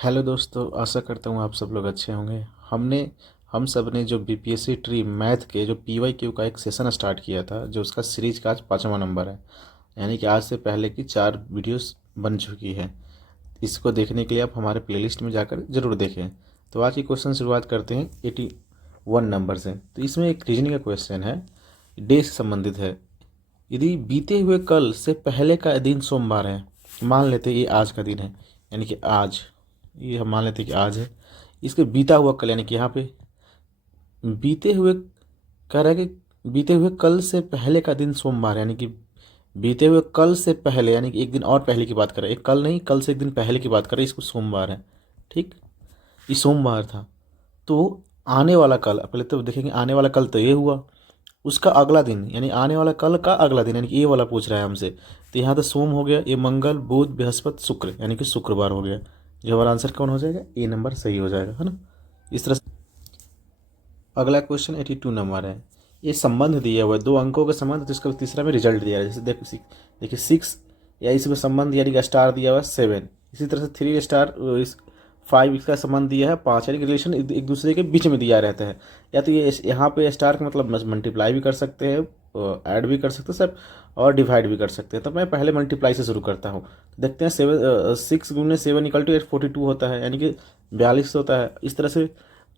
Hello दोस्तों, आशा करता हूँ आप सब लोग अच्छे होंगे। हम सब ने जो बीपीएससी ट्री मैथ के जो पीवाईक्यू का एक सेशन स्टार्ट किया था, जो उसका सीरीज का आज 5वां नंबर है। यानी कि आज से पहले की 4 वीडियोस बन चुकी है। इसको देखने के लिए आप हमारे प्लेलिस्ट में जाकर ज़रूर देखें। तो आज की क्वेश्चन शुरुआत करते हैं 81 नंबर से। तो इसमें एक रीजनिंग का क्वेश्चन है, डे से संबंधित है। यदि बीते हुए कल से पहले का दिन सोमवार है, मान लेते ये आज का दिन है, यानी कि आज, ये हम मान लेते हैं कि आज है। इसके बीता हुआ कल, यानी कि यहाँ पे बीते हुए कह रहा है कि बीते हुए कल से पहले का दिन सोमवार है, यानी कि बीते हुए कल से पहले, यानी कि एक दिन और पहले की बात कर रहे हैं। एक कल नहीं, कल से एक दिन पहले की बात कर रहे हैं। इसको सोमवार है, ठीक। ये सोमवार था। तो आने वाला कल, पहले तो देखेंगे आने वाला कल तो ये हुआ, उसका अगला दिन यानी आने वाला कल का अगला दिन, यानी कि ये वाला पूछ रहा है हमसे। तो यहाँ तो सोम हो गया, ये मंगल बुध बृहस्पति शुक्र, यानी कि शुक्रवार हो गया। जो हमारा आंसर कौन हो जाएगा? ए नंबर सही हो जाएगा, है ना। इस तरह से अगला क्वेश्चन 82 नंबर है। ये संबंध दिया हुआ है, 2 अंकों का संबंध, तो इसका तीसरा में रिजल्ट दिया है। जैसे देखिए 6, या इसमें संबंध यानी कि स्टार दिया हुआ है 7। इसी तरह से 3 स्टार 5, इसका संबंध दिया है 5, यानी कि रिलेशन एक दूसरे के बीच में दिया रहता है। या तो ये यहाँ पे स्टार का मतलब मल्टीप्लाई भी कर सकते हैं, ऐड भी कर सकते हैं सब, और डिवाइड भी कर सकते हैं। तो मैं पहले मल्टीप्लाई से शुरू करता हूँ। देखते हैं 6 गुने 7 इक्वल टू 42 होता है, यानी कि 42 होता है। इस तरह से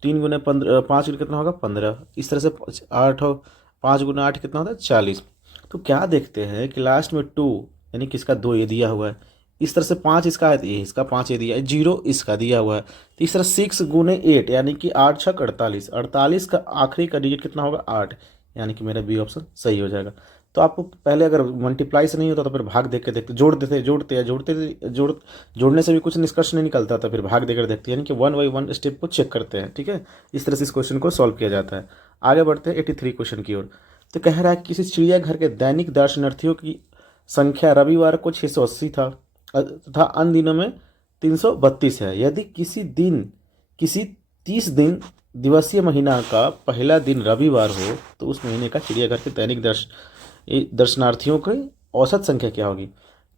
3 गुने 15, 5 गुने कितना होगा 15। इस तरह से 8 हो, 5 गुना 8 कितना होता है 40। तो क्या देखते हैं कि लास्ट में 2, यानी कि इसका 2 ये दिया हुआ है। इस तरह से 5 इसका है, तो ये इसका 5 ये दिया है, 0 इसका दिया हुआ है। तो इस तरह 6 गुने 8, यानी कि 8 छक 48, 48 का आखिरी का डिजिट कितना होगा 8, यानी कि मेरा बी ऑप्शन सही हो जाएगा। तो आपको पहले अगर मल्टीप्लाई से नहीं होता तो फिर भाग देख के देखते, जोड़ने से भी कुछ निष्कर्ष नहीं निकलता था, फिर भाग देकर देखते हैं, यानी कि 1 बाई 1 स्टेप को चेक करते हैं, ठीक है। इस तरह से इस क्वेश्चन को सॉल्व किया जाता है। आगे बढ़ते हैं 83 क्वेश्चन की ओर। तो कह रहा है कि किसी चिड़ियाघर के दैनिक दर्शनार्थियों की संख्या रविवार को 680 था तथा अन्य दिनों में 332 है। यदि किसी 30 दिन दिवसीय महीना का पहला दिन रविवार हो, तो उस महीने का चिड़ियाघर के दैनिक दर्शनार्थियों की औसत संख्या क्या होगी।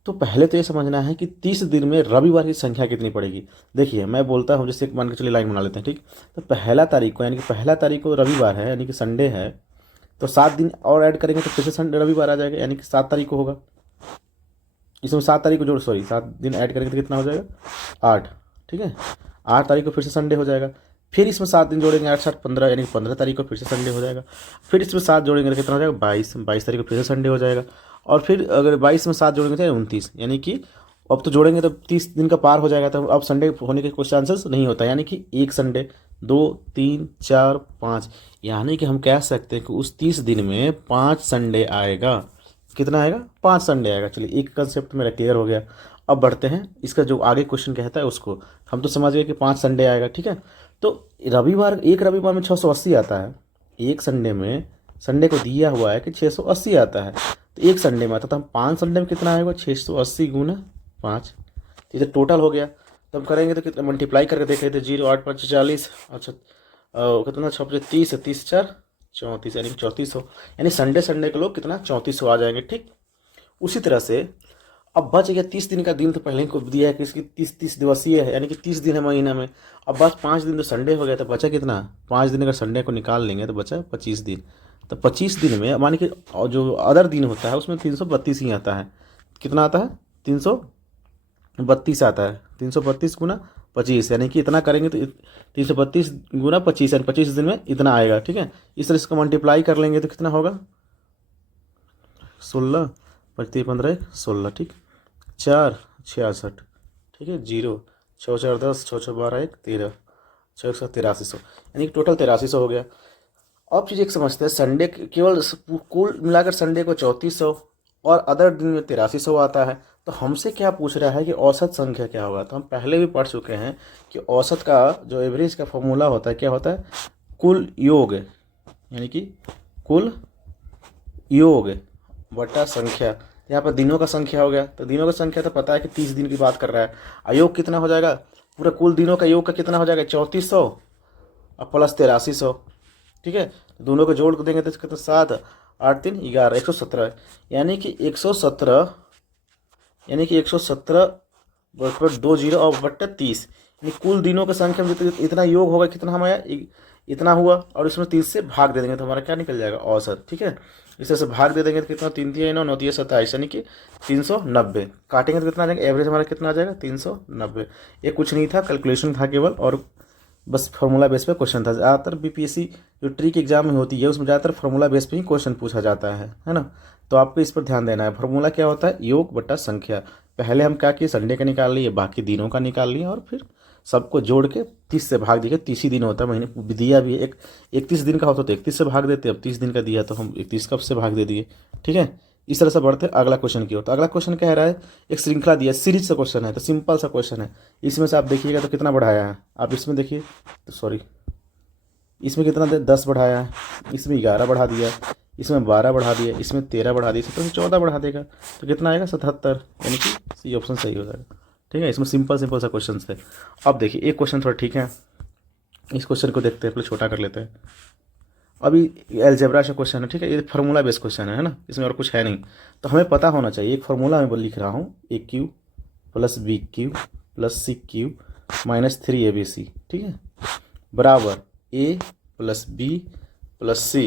तो पहले तो ये समझना है कि 30 दिन में रविवार की संख्या कितनी पड़ेगी। देखिए मैं बोलता हूँ, जैसे मान के चलिए लाइन बना लेते हैं, ठीक। तो पहला तारीख को, यानी कि पहला तारीख को रविवार है, यानी कि संडे है। तो 7 दिन और ऐड करेंगे तो फिर से संडे रविवार आ जाएगा, यानी कि 7 तारीख को होगा। इसमें 7 तारीख को 7 दिन ऐड करेंगे तो कितना हो जाएगा 8, ठीक है। 8 तारीख को फिर से संडे हो जाएगा। फिर इसमें 7 दिन जोड़ेंगे, 8 7 15, यानी कि 15 तारीख को फिर से संडे हो जाएगा। फिर इसमें 7 जोड़ेंगे तो कितना हो जाएगा 22 तारीख को फिर से संडे हो जाएगा। और फिर अगर 22 में 7 जोड़ेंगे तो 29, यानी कि अब तो जोड़ेंगे तो 30 दिन का पार हो जाएगा। तो अब संडे होने के कुछ चांसेस नहीं होता, यानी कि एक संडे, 2 3 4 5, यानी कि हम कह सकते हैं कि उस 30 दिन में 5 संडे आएगा। कितना आएगा 5 संडे आएगा। चलिए एक कंसेप्ट मेरा क्लियर हो गया। अब बढ़ते हैं, इसका जो आगे क्वेश्चन कहता है उसको। हम तो समझ गए कि 5 संडे आएगा, ठीक है। तो एक रविवार में 680 आता है। एक संडे में, संडे को दिया हुआ है कि 680 आता है, तो एक संडे में आता, तो हम 5 संडे में कितना आएगा 680 गुना 5। तो टोटल हो गया। तो हम करेंगे तो कितना मल्टीप्लाई करके देख लेते, 0 8 5 40, अच्छा कितना 6 30, 30 4 34, यानी कि 3400, यानी संडे संडे के लोग कितना 3400 आ जाएंगे, ठीक। उसी तरह से अब बच गया 30 दिन का दिन, तो पहले ही को दिया है कि इसकी 30 दिवसीय है, यानी कि 30 दिन है महीना में। अब बस 5 दिन तो संडे हो गया, तो बचा कितना 5 दिन अगर संडे को निकाल लेंगे तो बचा 25 दिन। तो 25 दिन में मानी कि जो अदर दिन होता है उसमें 332 ही आता है। कितना आता है 332 आता है। 332 गुना 25, यानी कि इतना करेंगे तो 332 गुना 25, यानी 25 दिन में इतना आएगा, ठीक है। इस तरह इसका मल्टीप्लाई कर लेंगे तो कितना होगा 16, 25 15 16, ठीक। 4 66, ठीक है। 0 6 4 10, 6 6 12 1 13, 6 100 8300, यानी कि टोटल 8300 हो गया। अब चीज़ एक समझते हैं, संडे केवल कुल मिलाकर संडे को 3400 और अदर दिन में 8300 आता है। तो हमसे क्या पूछ रहा है कि औसत संख्या क्या होगा। तो हम पहले भी पढ़ चुके हैं कि औसत का जो एवरेज का फॉर्मूला होता है क्या होता है, कुल योग, यानी कि कुल योग बटा संख्या। यहाँ पर दिनों का संख्या हो गया, तो दिनों का संख्या तो पता है कि 30 दिन की बात कर रहा है। अयोग कितना हो जाएगा, पूरा कुल दिनों का योग का कितना हो जाएगा 3400 और प्लस 8300, ठीक है। दोनों को जोड़ देंगे तो कितना 7 8 3 11 117, यानी कि 117, यानी कि 117 बटा 20 और बटा 30, यानी कुल दिनों की संख्या में जितना इतना योग होगा कितना हमारा इतना हुआ, और इसमें 30 से भाग दे देंगे तो हमारा क्या निकल जाएगा, औसत। ठीक है, इस तरह से भाग दे देंगे तो कितना, 3 3 9 9 27, यानी कि 390। काटेंगे तो कितना आ जाएगा, एवरेज हमारा कितना आ जाएगा, 390। ये कुछ नहीं था, कैलकुलेशन था केवल, और बस फार्मूला बेस पे क्वेश्चन था। ज़्यादातर बीपीएससी जो ट्रिक एग्जाम में होती है उसमें ज़्यादातर फार्मूला बेस पे ही क्वेश्चन पूछा जाता है ना। तो आपको इस पर ध्यान देना है। फार्मूला क्या होता है, योग बटा संख्या। पहले हम क्या किए, संडे का निकाल लिए, बाकी दिनों का निकाल लिए, और फिर सबको जोड़ के 30 से भाग दिए। 30 ही दिन होता है, महीने दिया भी है। 31 दिन का होता तो 31 से भाग देते, अब 30 दिन का दिया तो हम 31 कब से भाग दे दिए। ठीक है, इस तरह से बढ़ते अगला क्वेश्चन की ओर। तो अगला क्वेश्चन कह रहा है, एक श्रृंखला दिया, सीरीज सा क्वेश्चन है, तो सिंपल सा क्वेश्चन है। इसमें से आप देखिएगा तो कितना बढ़ाया है, आप इसमें देखिए तो सॉरी, इसमें कितना दे, 10 बढ़ाया है, इसमें 11 बढ़ा दिया, इसमें 12 बढ़ा दिया, इसमें 13 बढ़ा दिया, इसमें 14 बढ़ा देगा तो कितना आएगा, 77, यानी कि सी ऑप्शन सही हो जाएगा। ठीक है, इसमें सिंपल सा क्वेश्चन थे। अब देखिए एक क्वेश्चन थोड़ा ठीक है, इस क्वेश्चन को देखते हैं, पहले छोटा कर लेते हैं। अभी एलजेब्रा से क्वेश्चन है, ठीक है, ये फार्मूला बेस्ड क्वेश्चन है ना, इसमें और कुछ है नहीं। तो हमें पता होना चाहिए, एक फार्मूला मैं लिख रहा हूँ, A cube plus B cube plus C cube minus 3 ABC, ठीक है, बराबर A plus B plus C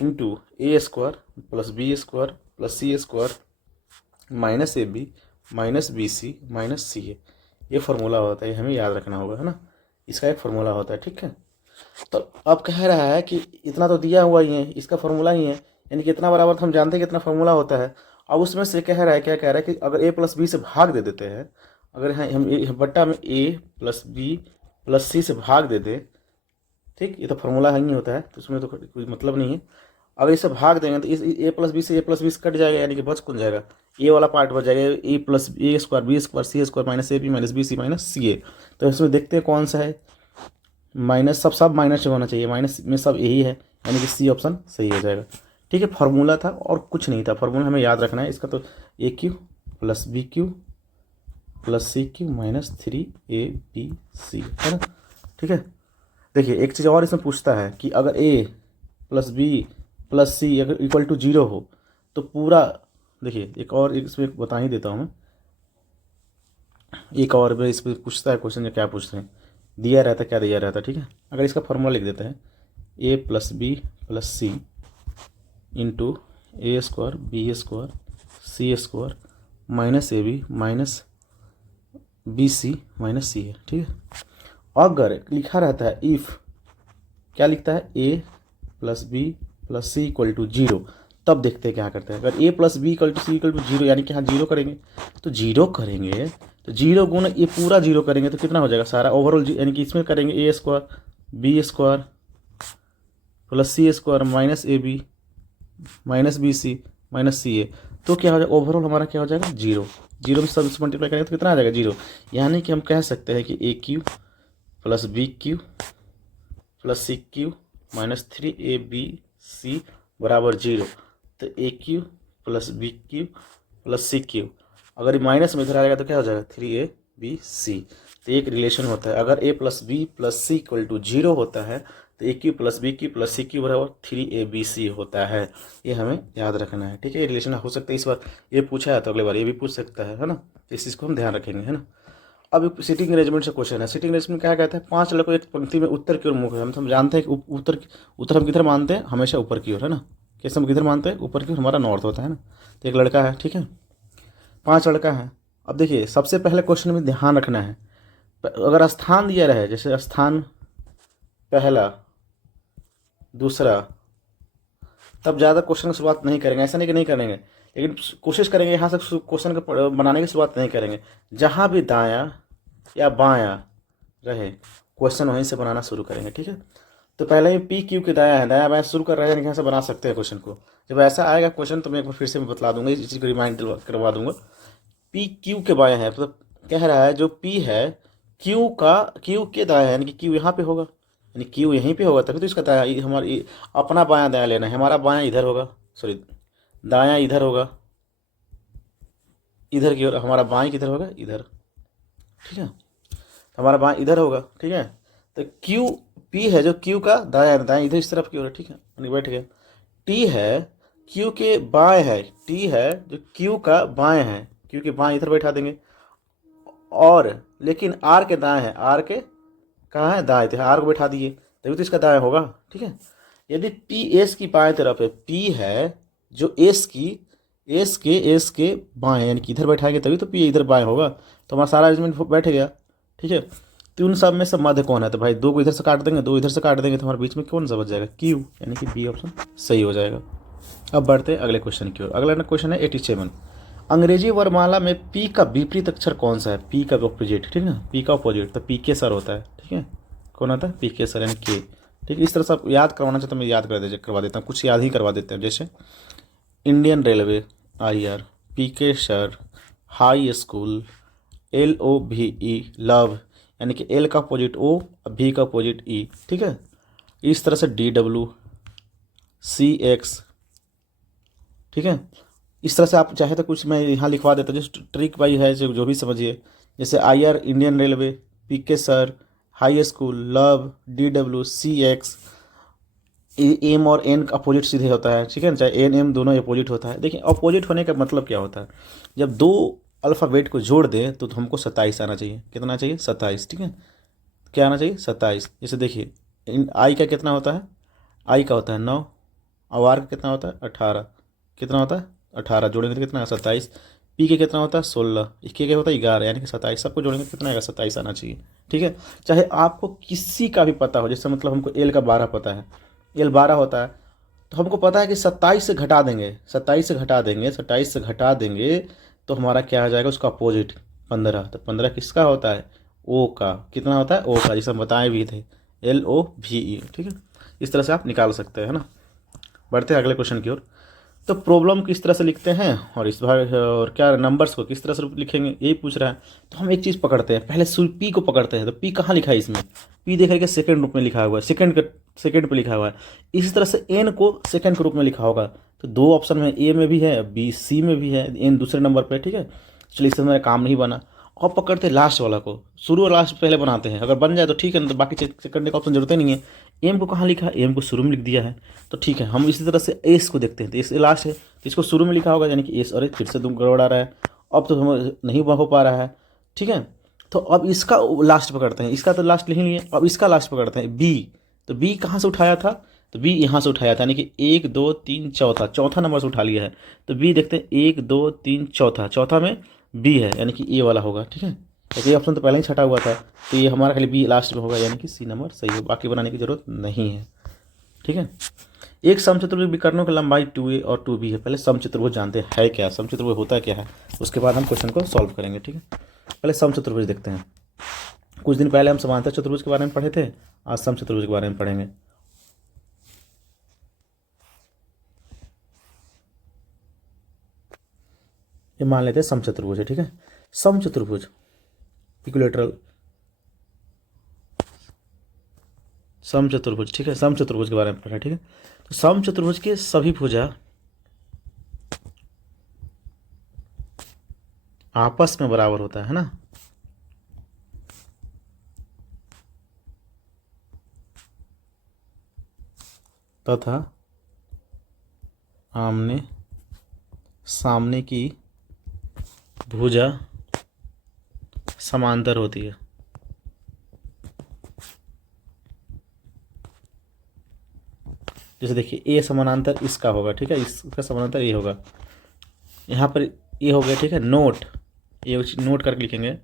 into A square plus B square plus C square minus A B minus B C minus C A. ये formula होता है, ये हमें याद रखना होगा, है ना, इसका एक फार्मूला होता है। ठीक है, तो अब कह रहा है कि इतना तो दिया हुआ ही है, इसका फार्मूला ही है, यानी कि इतना बराबर हम जानते हैं कितना फार्मूला होता है। अब उसमें से कह रहा है, क्या कह रहा है कि अगर ए प्लस बी से भाग दे देते हैं, अगर हम बट्टा में ए प्लस बी प्लस सी से भाग दे दे, ठीक, ये तो फार्मूला ही होता है, तो उसमें तो कोई मतलब नहीं है। अगर इसे भाग देंगे तो इस ए प्लस बी से ए प्लस बी कट जाएगा, यानी कि बच कौन जाएगा, ए वाला पार्ट बच जाएगा, A plus A square B square C square minus A B minus B C minus C A. तो इसमें देखते हैं कौन सा है, माइनस, सब माइनस होना चाहिए, माइनस में सब यही है, यानी कि सी ऑप्शन सही हो जाएगा। ठीक है, फार्मूला था और कुछ नहीं था, फार्मूला हमें याद रखना है इसका। तो A cube plus B cube plus C cube minus 3ABC, है ना। ठीक है, देखिए एक चीज़ और इसमें पूछता है कि अगर ए प्लस बी प्लस सी अगर इक्वल टू 0 हो तो पूरा, देखिए एक और इसमें बता ही देता हूँ मैं, एक और इसमें पूछता है क्वेश्चन, क्या पूछते हैं, दिया रहता है, क्या दिया रहता है। ठीक है, अगर इसका फॉर्मूला लिख देते हैं, A plus B plus C into A square B square C square minus A B minus B C minus C है। ठीक है, अगर लिखा रहता है इफ़, क्या लिखता है, A plus B plus C equal to 0, तब देखते हैं क्या करते हैं। अगर A plus B equal to C equal to 0, यानी कि हाँ 0 करेंगे, तो 0 करेंगे तो 0 गुना ये पूरा 0 करेंगे तो कितना हो जाएगा सारा ओवरऑल, यानी कि इसमें करेंगे A square B square plus C square minus A B minus B C minus C A, तो क्या हो जाएगा, ओवरऑल हमारा क्या हो जाएगा, 0। 0 में सब मल्टीप्लाई करेंगे तो कितना आ जाएगा, 0। यानी कि हम कह सकते हैं कि A cube plus B cube plus C cube minus 3ABC बराबर 0। तो A cube plus B cube plus C cube, अगर ये माइनस में इधर आएगा तो क्या हो जाएगा, 3ABC। तो एक रिलेशन होता है, अगर A plus B plus C equal to 0 होता है तो A cube plus B cube plus C cube बराबर 3ABC होता है। ये हमें याद रखना है। ठीक है, ये रिलेशन हो सकता है, इस बार ये पूछा है तो अगले बार ये भी पूछ सकता है ना, इस चीज़ को हम ध्यान रखेंगे, है ना। अब सीटिंग अरेंजमेंट से क्वेश्चन है। सीटिंग अरेंजमेंट क्या कहता है, 5 लड़कों एक पंक्ति में उत्तर की ओर मुख है। हम जानते हैं कि उत्तर उत्तर हम किधर मानते हैं, हमेशा ऊपर की ओर, है ना। कैसे हम किधर मानते हैं, ऊपर की ओर, हमारा नॉर्थ होता है ना। तो एक लड़का है, ठीक है, 5 लड़का है। अब देखिए सबसे पहले क्वेश्चन में ध्यान रखना है, अगर स्थान दिया रहे, जैसे स्थान पहला दूसरा, तब ज़्यादा क्वेश्चन की शुरुआत नहीं करेंगे, ऐसा नहीं कि नहीं करेंगे, लेकिन कोशिश करेंगे यहाँ से क्वेश्चन को बनाने की शुरुआत नहीं करेंगे। जहाँ भी दायां या बायां रहे क्वेश्चन वहीं से बनाना शुरू करेंगे। ठीक है, तो पहले ही पी क्यू के दायां है, दायां बायां शुरू कर रहे हैं, यहाँ से बना सकते हैं क्वेश्चन को। जब ऐसा आएगा क्वेश्चन तो मैं एक बार फिर से बतला दूंगा, इस चीज़ को रिमाइंड करवा दूंगा। पी क्यू के बायां है, मतलब कह रहा है जो पी है क्यू के दायां है, यानी कि क्यू यहाँ पे होगा, यानी क्यू यहीं पे होगा, तभी तो इसका दायां, हमारी अपना बायां दायां लेना है। हमारा बायां इधर होगा, सॉरी दायां इधर होगा, इधर की ओर, हमारा बाएं किधर होगा, इधर। ठीक है, हमारा बाएं इधर होगा। ठीक है, तो क्यू पी है जो क्यू का दायां दाएं इधर इस तरफ की ओर है। ठीक है, बैठ गया। टी है क्यू के बाएं है, टी है जो क्यू का बाएं है, क्यू के बाएं इधर बैठा देंगे। और लेकिन आर के दाएं है, आर के कहाँ है, दाएं थे, आर को बैठा दिए तभी तो इसका दाएं होगा। ठीक है, यदि पी एस की बाएं तरफ है, पी है जो एस के बाएं यानी कि इधर बैठाएंगे तभी तो पी इधर बाएं होगा, तो हमारा सारा अरेंजमेंट बैठ गया। ठीक है, तो उन सब में से मध्य कौन है, तो भाई दो को इधर से काट देंगे, दो इधर से काट देंगे, तो हमारे बीच में कौन सा बच जाएगा, क्यू, यानी कि बी ऑप्शन सही हो जाएगा। अब बढ़ते हैं अगले क्वेश्चन की ओर। अगला क्वेश्चन है 87। अंग्रेजी वर्णमाला में पी का विपरीत अक्षर कौन सा है, पी का ऑपोजिट, ठीक है ना, पी का ऑपोजिट तो पी के सर होता है। ठीक है, कौन आता है, पी के सर यानी के। ठीक है, इस तरह से आप याद करवाना चाहते हैं, मैं याद करवा देता हूँ, कुछ याद ही करवा देते हैं। जैसे Indian railway, I R, P K sir, high school, L O भी ई, लव, यानी कि एल का अपोजिट ओ, भी का अपोजिट ई। ठीक है, इस तरह से डी डब्ल्यू, सी एक्स। ठीक है, इस तरह से आप चाहे तो कुछ मैं यहाँ लिखवा देता हूँ, जो ट्रिक भाई है, जो भी समझिए। जैसे I R Indian railway, P K sir, high school, love, D W, C X. M और एन का अपोजिट सीधे होता है। ठीक है ना, चाहे एन एम दोनों अपोजिट होता है। देखिए अपोजिट होने का मतलब क्या होता है, जब दो अल्फ़ाबेट को जोड़ दें तो हमको 27 आना चाहिए। कितना चाहिए, 27। ठीक है, क्या आना चाहिए, 27। जैसे देखिए इन आई का कितना होता है, आई का होता है 9, और आर का कितना होता है 18। कितना होता है 18, जोड़ेंगे तो कितना है 27। पी के कितना होता है 16, के क्या होता है 11, यानी कि 27। सबको जोड़ेंगे तो कितना आएगा, 27 आना चाहिए। ठीक है, चाहे आपको किसी का भी पता हो, जैसे मतलब हमको एल का 12 पता है, एल 12 होता है, तो हमको पता है कि 27 से घटा देंगे, 27 से घटा देंगे, 27 से घटा देंगे तो हमारा क्या आ जाएगा, उसका अपोजिट 15। तो 15 किसका होता है, ओ का। कितना होता है, ओ का, जिसे हम बताए भी थे, एल ओ भी ई। ठीक है, इस तरह से आप निकाल सकते हैं ना। बढ़ते हैं अगले क्वेश्चन की ओर। तो प्रॉब्लम किस तरह से लिखते हैं और इस बार और क्या नंबर्स को किस तरह से लिखेंगे यही पूछ रहा है। तो हम एक चीज़ पकड़ते हैं, पहले पी को पकड़ते हैं। तो पी कहाँ लिखा है इसमें, पी देख रहे सेकंड रूप में लिखा हुआ है, सेकंड पे लिखा हुआ है। इसी तरह से एन को सेकंड के रूप में लिखा होगा, तो दो ऑप्शन में, ए में भी है, बी सी में भी है, एन दूसरे नंबर पर। ठीक है, चलिए इससे मेरा काम नहीं बना। और पकड़ते हैं लास्ट वाला को, शुरू और लास्ट पहले बनाते हैं, अगर बन जाए तो ठीक है, तो बाकी चेक करने का ऑप्शन जरूरत ही नहीं है। एम को कहाँ लिखा है, एम को शुरू में लिख दिया है, तो ठीक है। हम इसी तरह से एस को देखते हैं, तो एस लास्ट है तो इसको शुरू में लिखा होगा, यानी कि एस। और फिर से तुम गड़बड़ा रहा है, अब तो हम नहीं हो पा रहा है। ठीक है, तो अब इसका लास्ट पकड़ते हैं, इसका तो लास्ट नहीं लिए, अब इसका लास्ट पकड़ते हैं, बी। तो बी कहाँ से उठाया था, तो बी यहाँ से उठाया था, यानी कि 1 2 3 चौथा नंबर से उठा लिया है। तो बी देखते हैं 1 2 3 चौथा में बी है, यानी कि ए वाला होगा। ठीक है, तो ये ऑप्शन तो पहले ही छटा हुआ था, तो ये हमारा खाली बी लास्ट में होगा, यानी कि सी नंबर सही हो, बाकी बनाने की जरूरत नहीं है। ठीक है, एक समचतुर्भुज विकर्णों की लंबाई 2a और 2b है। पहले समचतुर्भुज जानते हैं क्या, समचतुर्भुज होता क्या है, उसके बाद हम क्वेश्चन को सॉल्व करेंगे। ठीक है, पहले समचतुर्भुज देखते हैं। कुछ दिन पहले हम समांतर चतुर्भुज के बारे में पढ़े थे, आज समचतुर्भुज के बारे में पढ़ेंगे। ये मान लेते हैं समचतुर्भुज है। ठीक है, समचतुर्भुज इक्विलेटरल समचतुर्भुज। ठीक है, समचतुर्भुज के बारे में पढ़ा। ठीक है, तो समचतुर्भुज के सभी भुजा आपस में बराबर होता है ना, तथा आमने सामने की भुजा समांतर होती है। जैसे देखिए ए समानांतर इसका होगा। ठीक है, इसका समानांतर ये होगा, यहाँ पर ये हो गया। ठीक है, नोट, ये नोट करके लिखेंगे,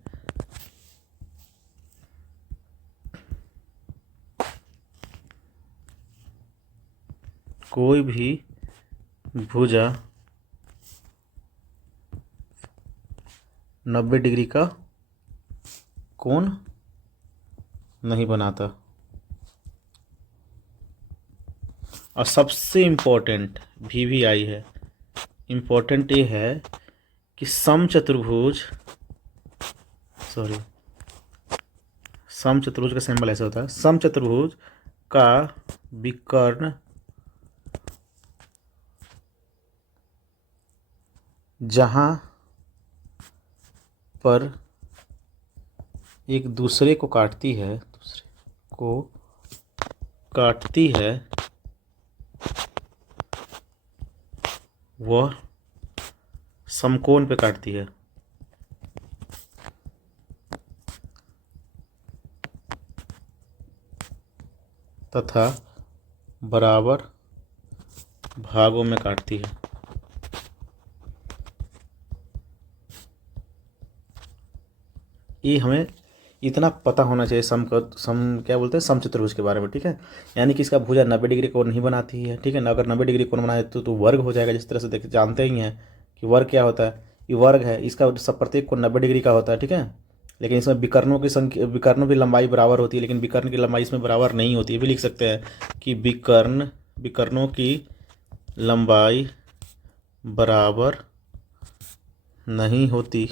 कोई भी भुजा 90 डिग्री का कोण नहीं बनाता। और सबसे इम्पोर्टेंट भी आई है, इम्पोर्टेंट ये है कि समचतुर्भुज का सिंबल ऐसा होता है, समचतुर्भुज का विकर्ण जहाँ पर एक दूसरे को काटती है वह समकोण पे काटती है। तथा बराबर भागों में काटती है। ये हमें इतना पता होना चाहिए सम क्या बोलते हैं समचतुर्भुज के बारे में, ठीक है। यानी कि इसका भुजा 90 डिग्री कोण नहीं बनाती है, ठीक है ना। अगर 90 डिग्री कोण बनाए तो वर्ग हो जाएगा। जिस तरह से देखते जानते ही हैं कि वर्ग क्या होता है, ये वर्ग है, इसका सब प्रत्येक कोण 90 डिग्री का होता है, ठीक है। लेकिन इसमें विकर्णों की संख्या, विकर्णों की लंबाई बराबर होती है, लेकिन विकर्ण की लंबाई इसमें बराबर नहीं होती है। भी लिख सकते हैं कि विकर्णों की लंबाई बराबर नहीं होती,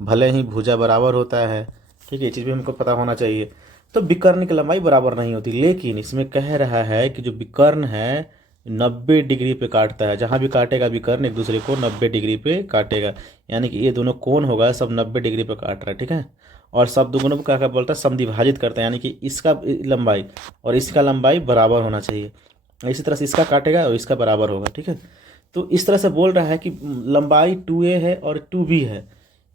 भले ही भुजा बराबर होता है, ठीक है। ये चीज़ भी हमको पता होना चाहिए। तो विकर्ण की लंबाई बराबर नहीं होती, लेकिन इसमें कह रहा है कि जो विकर्ण है 90 डिग्री पे काटता है। जहाँ भी काटेगा विकर्ण एक दूसरे को 90 डिग्री पे काटेगा, यानी कि ये दोनों कोण होगा सब 90 डिग्री पे काट रहा है, ठीक है। और सब दोनों को क्या बोलता है, समद्विभाजित करता है, यानी कि इसका लंबाई और इसका लंबाई बराबर होना चाहिए। इसी तरह से इसका काटेगा और इसका बराबर होगा, ठीक है। तो इस तरह से बोल रहा है कि लंबाई 2a है और 2b है।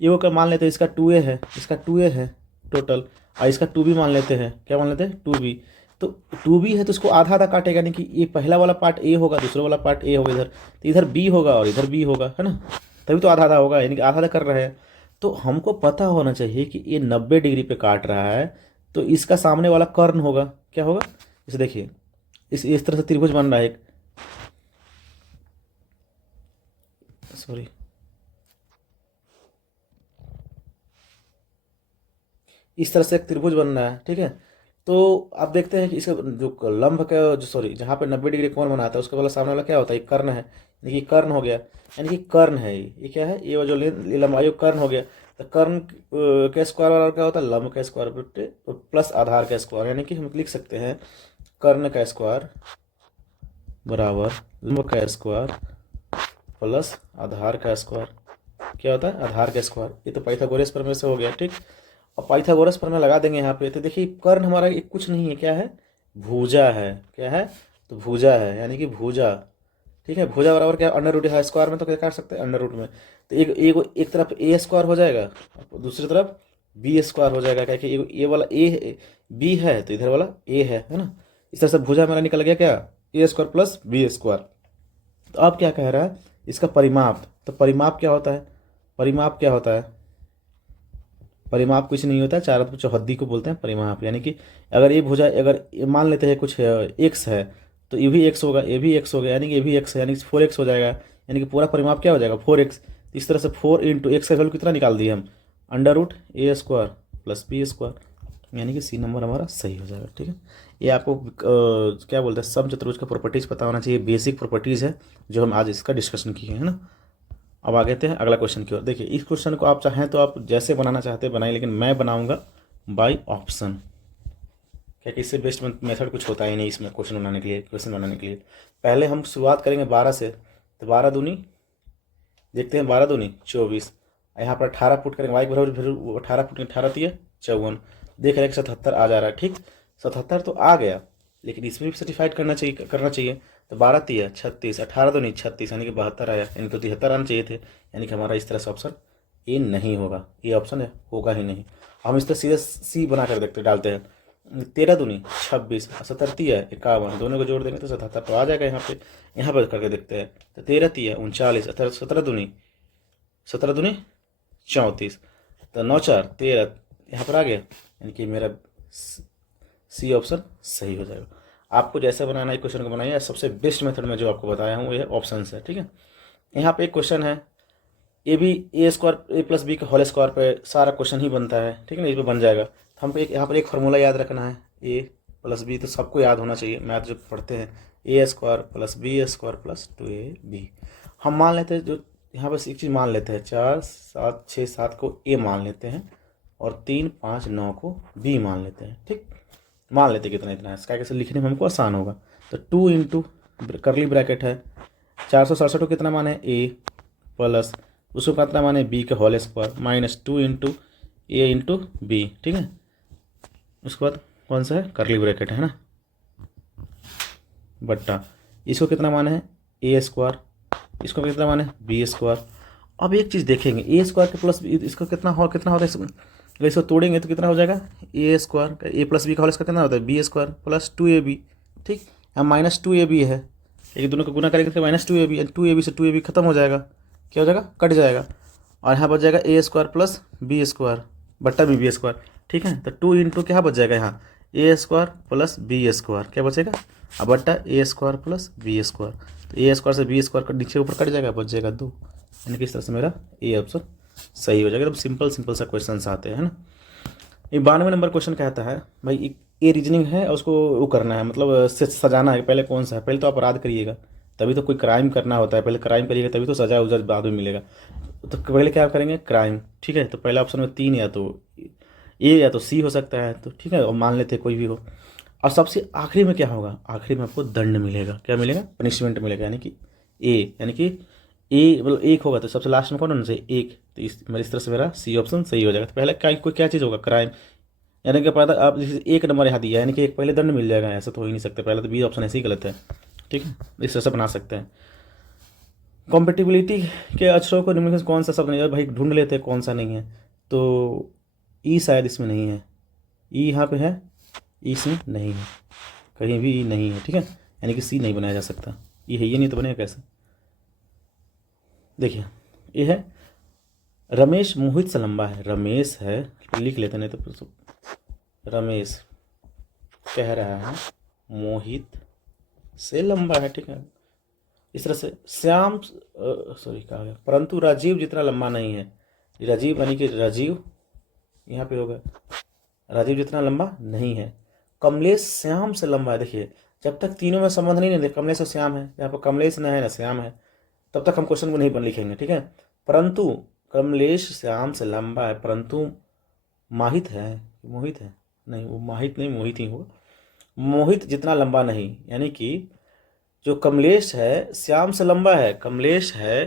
ये वो क्या मान लेते हैं, इसका 2a है, इसका 2a है टोटल, और इसका 2b मान लेते हैं। क्या मान लेते हैं, 2b। तो 2b है तो इसको आधा आधा काटेगा, यानी कि ये पहला वाला पार्ट a होगा, दूसरा वाला पार्ट a होगा इधर, तो इधर b होगा और इधर b होगा, है ना। तभी तो आधा आधा होगा, यानी कि आधा आधा कर रहे हैं। तो हमको पता होना चाहिए कि ये 90 डिग्री पे काट रहा है, तो इसका सामने वाला कर्ण होगा, क्या होगा। इसे देखिए, इस तरह से त्रिभुज बन रहा है एक, सॉरी, इस तरह से एक त्रिभुज बन रहा है, ठीक है। तो आप देखते हैं कि इसका जो लंब का जो सॉरी जहाँ पे 90 डिग्री कोण बनाता है उसका वाला सामने वाला क्या होता है, ये कर्ण है, यानी कि कर्ण हो गया। यानी कि कर्ण है, ये क्या है, ये जो लंबाई कर्ण हो गया। तो कर्ण के स्क्वायर बराबर क्या होता है, लंब का स्क्वायर प्लस आधार का स्क्वायर। यानी कि हम लिख सकते हैं कर्ण का स्क्वायर बराबर लंब का स्क्वायर प्लस आधार का स्क्वायर। क्या होता है, आधार का स्क्वायर। ये तो पाइथागोरस प्रमेय से हो गया, ठीक। और पाइथागोरस प्रमेय लगा देंगे यहाँ पे। तो देखिए कर्ण हमारा एक कुछ नहीं है, क्या है, भुजा है। क्या है, तो भुजा है, यानी कि भुजा, ठीक है। भुजा बराबर क्या, अंडर रूट है, स्क्वायर में तो क्या काट सकते हैं, अंडर रूट में। तो एक तरफ ए स्क्वायर हो जाएगा, दूसरी तरफ बी स्क्वायर हो जाएगा, क्या कि ए वाला ए बी है तो इधर वाला ए है ना। इस तरह से भुजा मेरा निकल गया क्या, ए स्क्वायर प्लस बी स्क्वायर। तो अब क्या कह रहा है, इसका परिमाप। तो परिमाप क्या होता है, परिमाप क्या होता है, परिमाप कुछ नहीं होता है, चारों तरफ चौहद्दी को बोलते हैं परिमाप। यानी कि अगर ये भुजा, अगर ये मान लेते हैं कुछ एक्स है, तो ये भी एक्स होगा, ये भी एक्स होगा, यानी कि ये भी एक्स है, यानी कि 4x हो जाएगा। यानी कि पूरा परिमाप क्या हो जाएगा, 4x। तो इस तरह से 4 इंटू एक्स का वैल्यू कितना निकाल दिए हम, अंडर रूट ए स्क्वायर प्लस बी स्क्वायर, यानी कि सी नंबर हमारा सही हो जाएगा, ठीक है। ये आपको क्या बोलते हैं, समचतुर्भुज का प्रॉपर्टीज़ पता होना चाहिए, बेसिक प्रॉपर्टीज़ है जो हम आज इसका डिस्कशन किए हैं ना। अब आगे थे अगला क्वेश्चन की ओर। देखिए इस क्वेश्चन को आप चाहें तो आप जैसे बनाना चाहते हैं बनाइए, लेकिन मैं बनाऊंगा बाय ऑप्शन, क्या कि इससे बेस्ट मेथड कुछ होता ही नहीं इसमें क्वेश्चन बनाने के लिए। पहले हम शुरुआत करेंगे 12 से। तो 12 दूनी देखते हैं, 12 दूनी 24। यहाँ पर 18 पुट करेंगे, वाई बराबर फिर 18 पुट 18 दिए 54। देख रहे हैं कि 77 आ जा रहा है, ठीक। 77 तो आ गया, लेकिन इसमें भी सर्टिफाइड करना चाहिए। तो 12 तिया 36, 18 दूनी 36, यानी कि 72 आया। इनको 73 आने चाहिए थे, यानी कि हमारा इस तरह से ऑप्शन ए नहीं होगा, ये ऑप्शन है होगा ही नहीं। हम इस तरह सीधे सी बना कर देखते डालते हैं। 13 दूनी 26, 77 तिया 51, दोनों को जोड़ देंगे तो 77 तो आ जाएगा। यहाँ पर करके देखते हैं। तो 13 तिया 39, 17 दूनी 34, तो 9 4 13, यहाँ पर आ गया, यानी कि मेरा सी ऑप्शन सही हो जाएगा। आपको जैसा बनाना है क्वेश्चन को बनाइए, सबसे बेस्ट मेथड में जो आपको बताया हूँ ये ऑप्शन है, ठीक है। यहाँ पे एक क्वेश्चन है, ए भी ए स्क्वायर ए प्लस बी के होल स्क्वायर पे सारा क्वेश्चन ही बनता है, ठीक है ना। इस पर बन जाएगा। तो हमको यहाँ पर एक फार्मूला याद रखना है, ए प्लस बी तो सबको याद होना चाहिए, मैथ जो पढ़ते हैं, A square plus B square plus 2ab। हम मान लेते हैं, जो यहाँ पर एक चीज़ मान लेते हैं, 4 7 6 7 को ए मान लेते हैं और 3 5 9 को बी मान लेते हैं, ठीक। मान लेते कितना इतना है, इसका कैसे लिखने में हमको आसान होगा। तो 2 इंटू करली ब्रैकेट है 467 को कितना माने ए प्लस उसको कितना माने बी के होल स्क्वायर माइनस 2 इंटू ए इंटू बी, ठीक है। उसके बाद कौन सा है, करली ब्रैकेट है ना, बट्टा इसको कितना माने है ए स्क्वायर, इसको कितना माने बी स्क्वायर। अब एक चीज़ देखेंगे, ए स्क्वायर के प्लस इसको कितना होता है, अगर इसको तोड़ेंगे तो कितना हो जाएगा, ए स्क्वायर, ए प्लस बी का होल स्क्वायर कितना होता है, बी स्क्वायर प्लस 2ab, ठीक। यहाँ माइनस 2ab है, एक दोनों को गुना करेंगे तो माइनस 2ab, 2ab से 2ab खत्म हो जाएगा, क्या हो जाएगा, कट जाएगा, और यहाँ बच जाएगा ए स्क्वायर प्लस बी स्क्वायर बट्टा बी स्क्वायर, ठीक है। तो 2 इंटू क्या बच जाएगा यहाँ, ए स्क्वायर प्लस बी स्क्वायर क्या बचेगा, अब बट्टा ए स्क्वायर प्लस बी स्क्वायर, तो ए स्क्वायर से बी स्क्वायर का नीचे ऊपर कट जाएगा, बच जाएगा 2, यानी कि इस तरह से मेरा ए ऑप्शन सही हो जाएगा। एकदम सिंपल सिंपल सा क्वेश्चन आते हैं ना। ये 92 नंबर क्वेश्चन कहता है भाई ये रीजनिंग है और उसको वो करना है, मतलब सजाना है, पहले कौन सा है, पहले तो अपराध करिएगा तभी तो कोई क्राइम करना होता है, पहले क्राइम करिएगा तभी तो सजा उजा बाद में मिलेगा। तो पहले क्या करेंगे, क्राइम, ठीक है। तो पहला ऑप्शन में 3 या तो ए या तो सी हो सकता है, तो ठीक है, और मान लेते कोई भी हो। और सबसे आखिरी में क्या होगा, आखिरी में आपको दंड मिलेगा, क्या मिलेगा, पनिशमेंट मिलेगा, यानी कि ए, यानी कि ए मतलब एक होगा तो सबसे लास्ट में कौन होना चाहिए, एक, तो इस तरह से मेरा सी ऑप्शन सही हो जाएगा। तो पहले क्या चीज़ होगा, क्राइम, यानी कि पता आप जैसे एक नंबर यहाँ दिया है, यानी कि एक पहले दंड मिल जाएगा, ऐसा तो हो ही नहीं सकता, पहले तो बी ऑप्शन ऐसे ही गलत है, ठीक है। इस तरह से बना सकते हैं। कॉम्पेटिबिलिटी के अक्षरों को निम्नलिखित में कौन सा शब्द नहीं है, भाई ढूंढ लेते हैं कौन सा नहीं है, तो ई शायद इसमें नहीं है, ई यहाँ पे है, ई इसमें नहीं है, कहीं भी ई नहीं है, ठीक है, यानी कि सी नहीं बनाया जा सकता, ये है, ये नहीं तो बनेगा कैसे। देखिए ये है रमेश मोहित से लंबा है, रमेश है, लिख लेते नहीं तो रमेश कह रहा है मोहित से लंबा है, ठीक है। इस तरह से श्याम सॉरी कहा गया, परंतु राजीव जितना लंबा नहीं है, राजीव यानी कि राजीव यहाँ पे होगा, राजीव जितना लंबा नहीं है। कमलेश श्याम से लंबा है, देखिए जब तक तीनों में संबंध नहीं है, कमलेश और श्याम है, यहाँ पर कमलेश न है ना श्याम है, तब तक हम क्वेश्चन को नहीं बन लिखेंगे, ठीक है। परंतु कमलेश श्याम से लंबा है, परंतु माहित है, मोहित है, नहीं वो माहित नहीं मोहित ही होगा, मोहित जितना लंबा नहीं, यानी कि जो कमलेश है श्याम से लंबा है, कमलेश है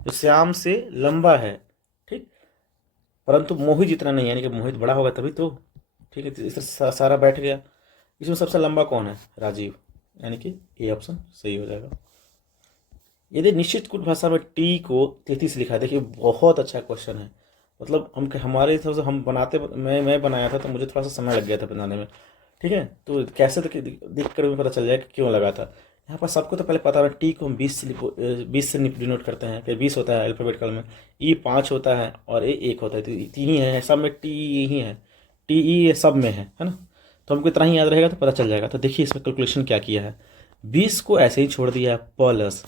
जो श्याम से लंबा है, ठीक, परंतु मोहित जितना नहीं, यानी कि मोहित बड़ा होगा तभी तो, ठीक है। इस तरह सारा बैठ गया। इसमें सबसे लंबा कौन है, राजीव, यानी कि ए ऑप्शन सही हो जाएगा। यदि निश्चित कुट भाषा में टी को 33 लिखा है, देखिए बहुत अच्छा क्वेश्चन है, मतलब हमारे हिसाब से हम बनाते, मैं बनाया था तो मुझे थोड़ा सा समय लग गया था बनाने में, ठीक है। तो कैसे देख कर भी पता चल जाए कि क्यों लगा था। यहाँ पर सबको तो पहले पता है टी को हम 20 से डिनोट करते हैं कि 20 होता है अल्फ़ाबेटिकल में, ई 5 होता है और ए 1 होता है, तो 3 ही है, सब में टी ही है, टी ई सब में है ना। तो हमको इतना ही याद रहेगा तो पता चल जाएगा। तो देखिए इसमें कैलकुलेशन क्या किया है, 20 को ऐसे ही छोड़ दिया है, प्लस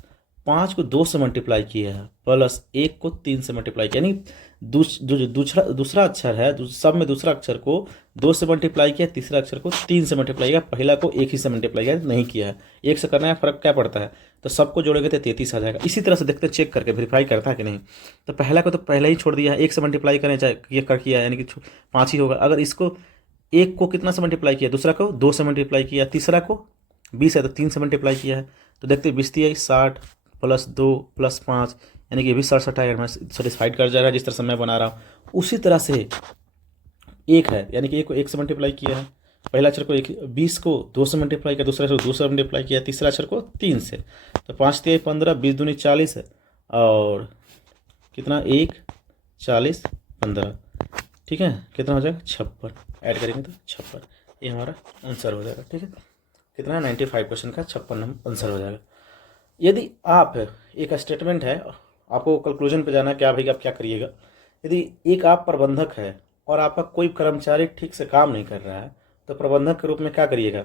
5 को 2 से मल्टीप्लाई किया है, प्लस 1 को 3 से मल्टीप्लाई किया, यानी दूसरा अक्षर है, सब में दूसरा अक्षर को 2 से मल्टीप्लाई किया, तीसरा अक्षर को 3 से मल्टीप्लाई किया, पहला को 1 ही से मल्टीप्लाई किया नहीं किया है, 1 से करना है, फर्क क्या पड़ता है, तो सबको जोड़ेंगे तो 33 आ जाएगा। इसी तरह से देखते चेक करके वेरीफाई करता है कि नहीं। तो पहला को तो पहले ही छोड़ दिया है, 1 से मल्टीप्लाई करने चाहे ये कर किया, यानी कि 5 ही होगा। अगर इसको 1 को कितना से मल्टीप्लाई किया, दूसरा को 2 से मल्टीप्लाई किया, तीसरा को 20 है तो 3 से मल्टीप्लाई किया है, तो देखते 20 है 60 प्लस 2 प्लस 5, यानी कि ये भी 67 आएगा, मैं सेटिस्फाइड कर जाएगा जिस तरह से मैं बना रहा हूँ। उसी तरह से एक है, यानी कि एक को 1 से मल्टीप्लाई किया है, पहला अक्षर को 20 को 2 से मल्टीप्लाई किया, दूसरा अक्षर को 2 से मल्टीप्लाई किया, तीसरा अक्षर को 3 से, तो 5 3 15, 20 दूनी 40 है, और कितना 1 40 15, ठीक है, कितना हो जाएगा 56, ऐड करेंगे तो 56, ये हमारा आंसर हो जाएगा, ठीक है। कितना 95 क्वेश्चन का 56 आंसर हो जाएगा। यदि आप एक स्टेटमेंट है, आपको कंक्लूजन पे जाना है क्या भाई आप क्या करिएगा। यदि एक आप प्रबंधक है और आपका कोई कर्मचारी ठीक से काम नहीं कर रहा है, तो प्रबंधक के रूप में क्या करिएगा,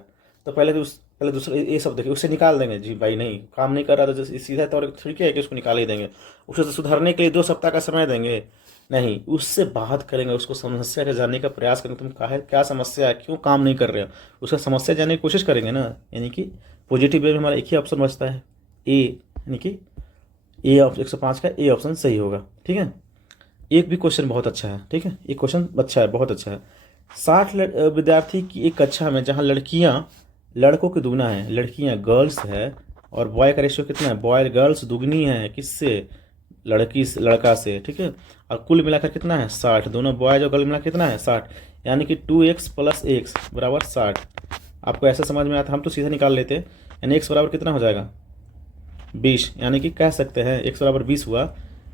तो पहले दूसरा ये सब देखिए, उससे निकाल देंगे, जी भाई नहीं काम नहीं कर रहा तो सीधा तौर पर तरीके है कि उसको निकाल ही देंगे, उसे सुधारने के लिए 2 सप्ताह का समय देंगे नहीं, उससे बात करेंगे, उसको समस्या का जानने का प्रयास करेंगे, तुम क्या समस्या है, क्यों काम नहीं कर रहे हो, उसका समस्या जानने की कोशिश करेंगे ना, यानी कि पॉजिटिव वे में हमारा एक ही ऑप्शन बचता है ए, यानी कि ए 105 का ए ऑप्शन सही होगा, ठीक है। एक भी क्वेश्चन बहुत अच्छा है, ठीक है, एक क्वेश्चन अच्छा है, बहुत अच्छा है। 60 विद्यार्थी की एक कक्षा में जहाँ लड़कियाँ लड़कों की दुगना है, लड़कियाँ गर्ल्स है, और बॉय का रेशियो कितना है, बॉय गर्ल्स दुगनी है किससे, लड़का से, ठीक है। और कुल मिलाकर कितना है 60, दोनों बॉय जो गर्ल मिलाकर कितना है 60, यानी कि 2x + x बराबर 60। आपको ऐसा समझ में आता, हम तो सीधा निकाल लेते, यानी x बराबर कितना हो जाएगा 20, यानी कि कह सकते हैं x बराबर 20 हुआ,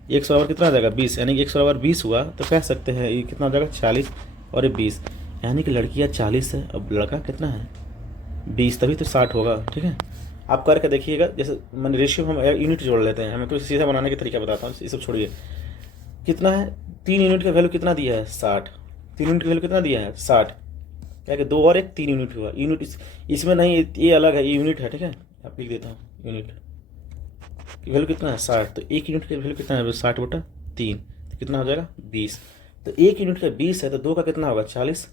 x बराबर कितना आ जाएगा 20, यानी कि x बराबर 20 हुआ तो कह सकते हैं ये कितना हो जाएगा 40 और ये 20, यानी कि लड़कियाँ 40 है, अब लड़का कितना है 20, तभी तो 60 होगा। ठीक है, आप करके देखिएगा। जैसे मैंने रेशियो हम यूनिट जोड़ लेते हैं, हमें तो सीधा बनाने का तरीका बताता हूँ, ये सब छोड़िए। कितना है 3 यूनिट का वैल्यू कितना दिया है 60, 3 यूनिट का वैल्यू कितना दिया है 60, क्या कि 2 और 1 3 यूनिट हुआ। यूनिट इसमें नहीं, ये अलग है, ये यूनिट है। ठीक है, आप लिख देता हूँ यूनिट की वैल्यू कितना है 60, तो 1 यूनिट की वैल्यू कितना है 60/3, तो कितना हो जाएगा 20। तो 1 यूनिट का 20 है तो 2 का कितना होगा 40,